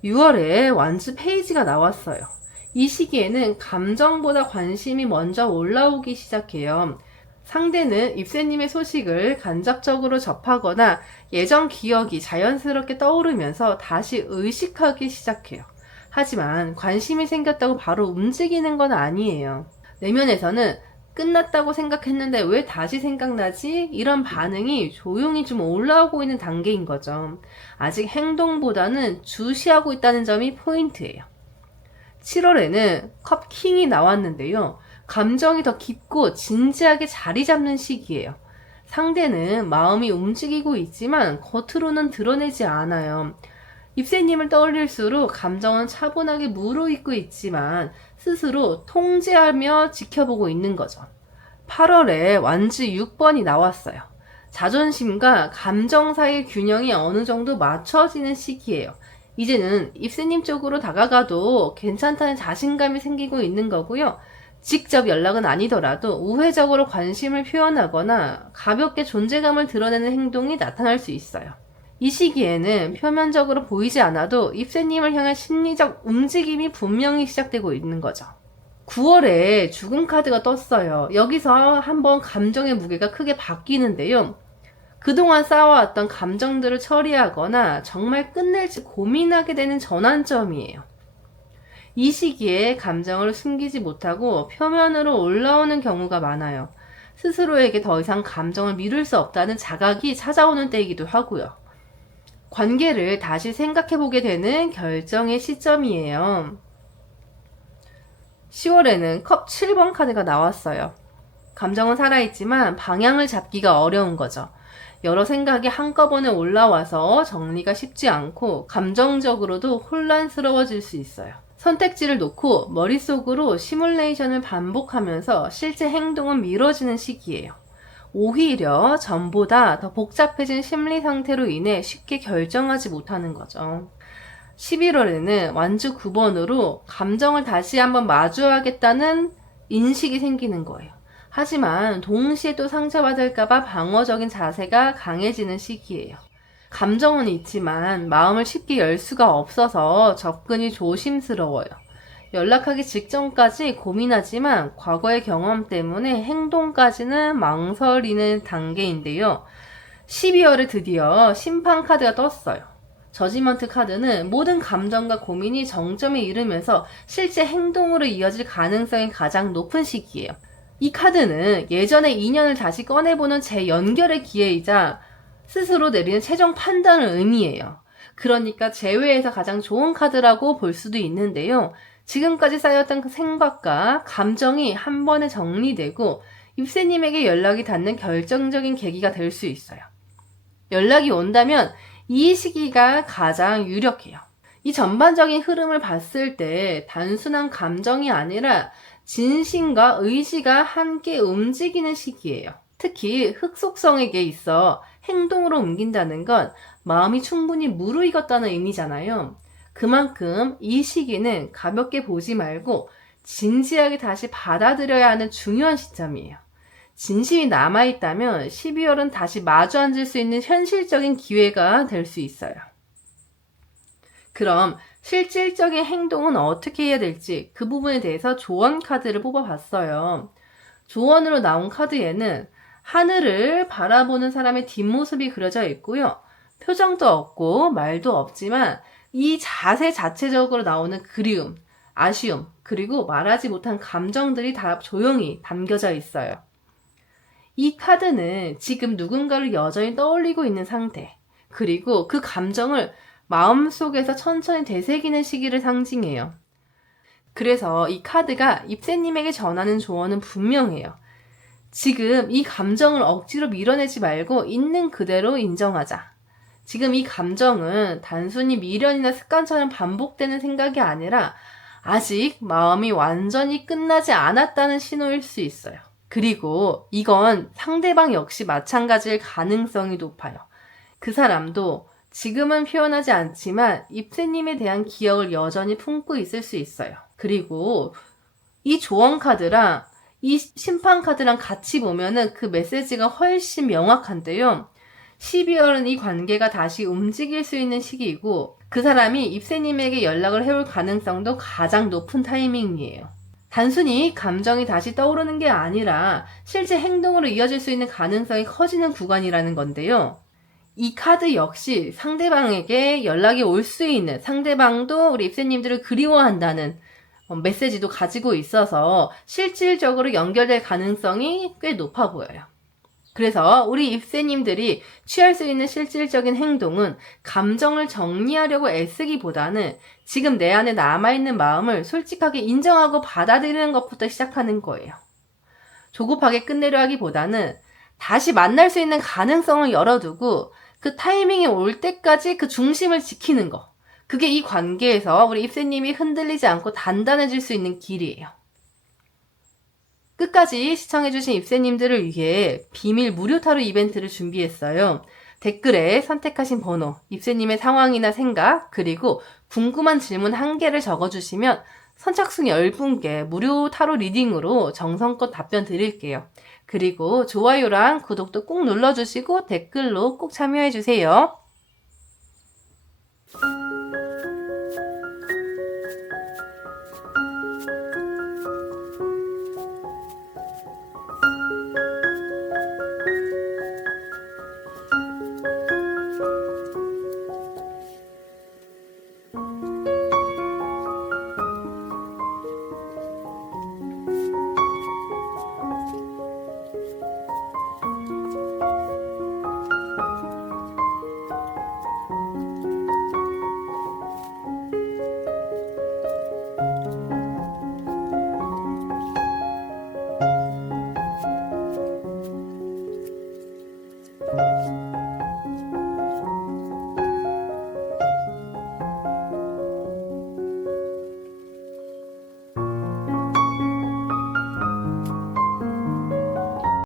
6월에 완주 페이지가 나왔어요. 이 시기에는 감정보다 관심이 먼저 올라오기 시작해요. 상대는 입새님의 소식을 간접적으로 접하거나 예전 기억이 자연스럽게 떠오르면서 다시 의식하기 시작해요. 하지만 관심이 생겼다고 바로 움직이는 건 아니에요. 내면에서는 끝났다고 생각했는데 왜 다시 생각나지? 이런 반응이 조용히 좀 올라오고 있는 단계인 거죠. 아직 행동보다는 주시하고 있다는 점이 포인트예요. 7월에는 컵 킹이 나왔는데요. 감정이 더 깊고 진지하게 자리 잡는 시기예요. 상대는 마음이 움직이고 있지만 겉으로는 드러내지 않아요. 입새님을 떠올릴수록 감정은 차분하게 무르익고 있지만 스스로 통제하며 지켜보고 있는 거죠. 8월에 완주 6번이 나왔어요. 자존심과 감정 사이의 균형이 어느 정도 맞춰지는 시기예요. 이제는 입새님 쪽으로 다가가도 괜찮다는 자신감이 생기고 있는 거고요. 직접 연락은 아니더라도 우회적으로 관심을 표현하거나 가볍게 존재감을 드러내는 행동이 나타날 수 있어요. 이 시기에는 표면적으로 보이지 않아도 입새님을 향한 심리적 움직임이 분명히 시작되고 있는 거죠. 9월에 죽음 카드가 떴어요. 여기서 한번 감정의 무게가 크게 바뀌는데요. 그동안 쌓아왔던 감정들을 처리하거나 정말 끝낼지 고민하게 되는 전환점이에요. 이 시기에 감정을 숨기지 못하고 표면으로 올라오는 경우가 많아요. 스스로에게 더 이상 감정을 미룰 수 없다는 자각이 찾아오는 때이기도 하고요. 관계를 다시 생각해보게 되는 결정의 시점이에요. 10월에는 컵 7번 카드가 나왔어요. 감정은 살아있지만 방향을 잡기가 어려운 거죠. 여러 생각이 한꺼번에 올라와서 정리가 쉽지 않고 감정적으로도 혼란스러워질 수 있어요. 선택지를 놓고 머릿속으로 시뮬레이션을 반복하면서 실제 행동은 미뤄지는 시기예요. 오히려 전보다 더 복잡해진 심리 상태로 인해 쉽게 결정하지 못하는 거죠. 11월에는 완주 9번으로 감정을 다시 한번 마주하겠다는 인식이 생기는 거예요. 하지만 동시에 또 상처받을까봐 방어적인 자세가 강해지는 시기예요. 감정은 있지만 마음을 쉽게 열 수가 없어서 접근이 조심스러워요. 연락하기 직전까지 고민하지만 과거의 경험 때문에 행동까지는 망설이는 단계인데요. 12월에 드디어 심판 카드가 떴어요. 저지먼트 카드는 모든 감정과 고민이 정점에 이르면서 실제 행동으로 이어질 가능성이 가장 높은 시기예요. 이 카드는 예전의 인연을 다시 꺼내보는 재연결의 기회이자 스스로 내리는 최종 판단을 의미해요. 그러니까 제외에서 가장 좋은 카드라고 볼 수도 있는데요. 지금까지 쌓였던 그 생각과 감정이 한 번에 정리되고 입새님에게 연락이 닿는 결정적인 계기가 될 수 있어요. 연락이 온다면 이 시기가 가장 유력해요. 이 전반적인 흐름을 봤을 때 단순한 감정이 아니라 진심과 의지가 함께 움직이는 시기예요. 특히 흑속성에게 있어 행동으로 옮긴다는 건 마음이 충분히 무르익었다는 의미잖아요. 그만큼 이 시기는 가볍게 보지 말고 진지하게 다시 받아들여야 하는 중요한 시점이에요. 진심이 남아있다면 12월은 다시 마주 앉을 수 있는 현실적인 기회가 될 수 있어요. 그럼 실질적인 행동은 어떻게 해야 될지 그 부분에 대해서 조언 카드를 뽑아봤어요. 조언으로 나온 카드에는 하늘을 바라보는 사람의 뒷모습이 그려져 있고요. 표정도 없고 말도 없지만 이 자세 자체적으로 나오는 그리움, 아쉬움, 그리고 말하지 못한 감정들이 다 조용히 담겨져 있어요. 이 카드는 지금 누군가를 여전히 떠올리고 있는 상태, 그리고 그 감정을 마음속에서 천천히 되새기는 시기를 상징해요. 그래서 이 카드가 입새님에게 전하는 조언은 분명해요. 지금 이 감정을 억지로 밀어내지 말고 있는 그대로 인정하자. 지금 이 감정은 단순히 미련이나 습관처럼 반복되는 생각이 아니라 아직 마음이 완전히 끝나지 않았다는 신호일 수 있어요. 그리고 이건 상대방 역시 마찬가지일 가능성이 높아요. 그 사람도 지금은 표현하지 않지만 입새님에 대한 기억을 여전히 품고 있을 수 있어요. 그리고 이 조언 카드랑 이 심판 카드랑 같이 보면은 그 메시지가 훨씬 명확한데요. 12월은 이 관계가 다시 움직일 수 있는 시기이고 그 사람이 입새님에게 연락을 해올 가능성도 가장 높은 타이밍이에요. 단순히 감정이 다시 떠오르는 게 아니라 실제 행동으로 이어질 수 있는 가능성이 커지는 구간이라는 건데요. 이 카드 역시 상대방에게 연락이 올 수 있는, 상대방도 우리 입새님들을 그리워한다는 메시지도 가지고 있어서 실질적으로 연결될 가능성이 꽤 높아 보여요. 그래서 우리 입새님들이 취할 수 있는 실질적인 행동은 감정을 정리하려고 애쓰기보다는 지금 내 안에 남아있는 마음을 솔직하게 인정하고 받아들이는 것부터 시작하는 거예요. 조급하게 끝내려 하기보다는 다시 만날 수 있는 가능성을 열어두고 그 타이밍이 올 때까지 그 중심을 지키는 거. 그게 이 관계에서 우리 입새님이 흔들리지 않고 단단해질 수 있는 길이에요. 끝까지 시청해주신 입새님들을 위해 비밀 무료 타로 이벤트를 준비했어요. 댓글에 선택하신 번호, 입새님의 상황이나 생각, 그리고 궁금한 질문 1개를 적어주시면 선착순 10분께 무료 타로 리딩으로 정성껏 답변 드릴게요. 그리고 좋아요랑 구독도 꼭 눌러주시고 댓글로 꼭 참여해주세요.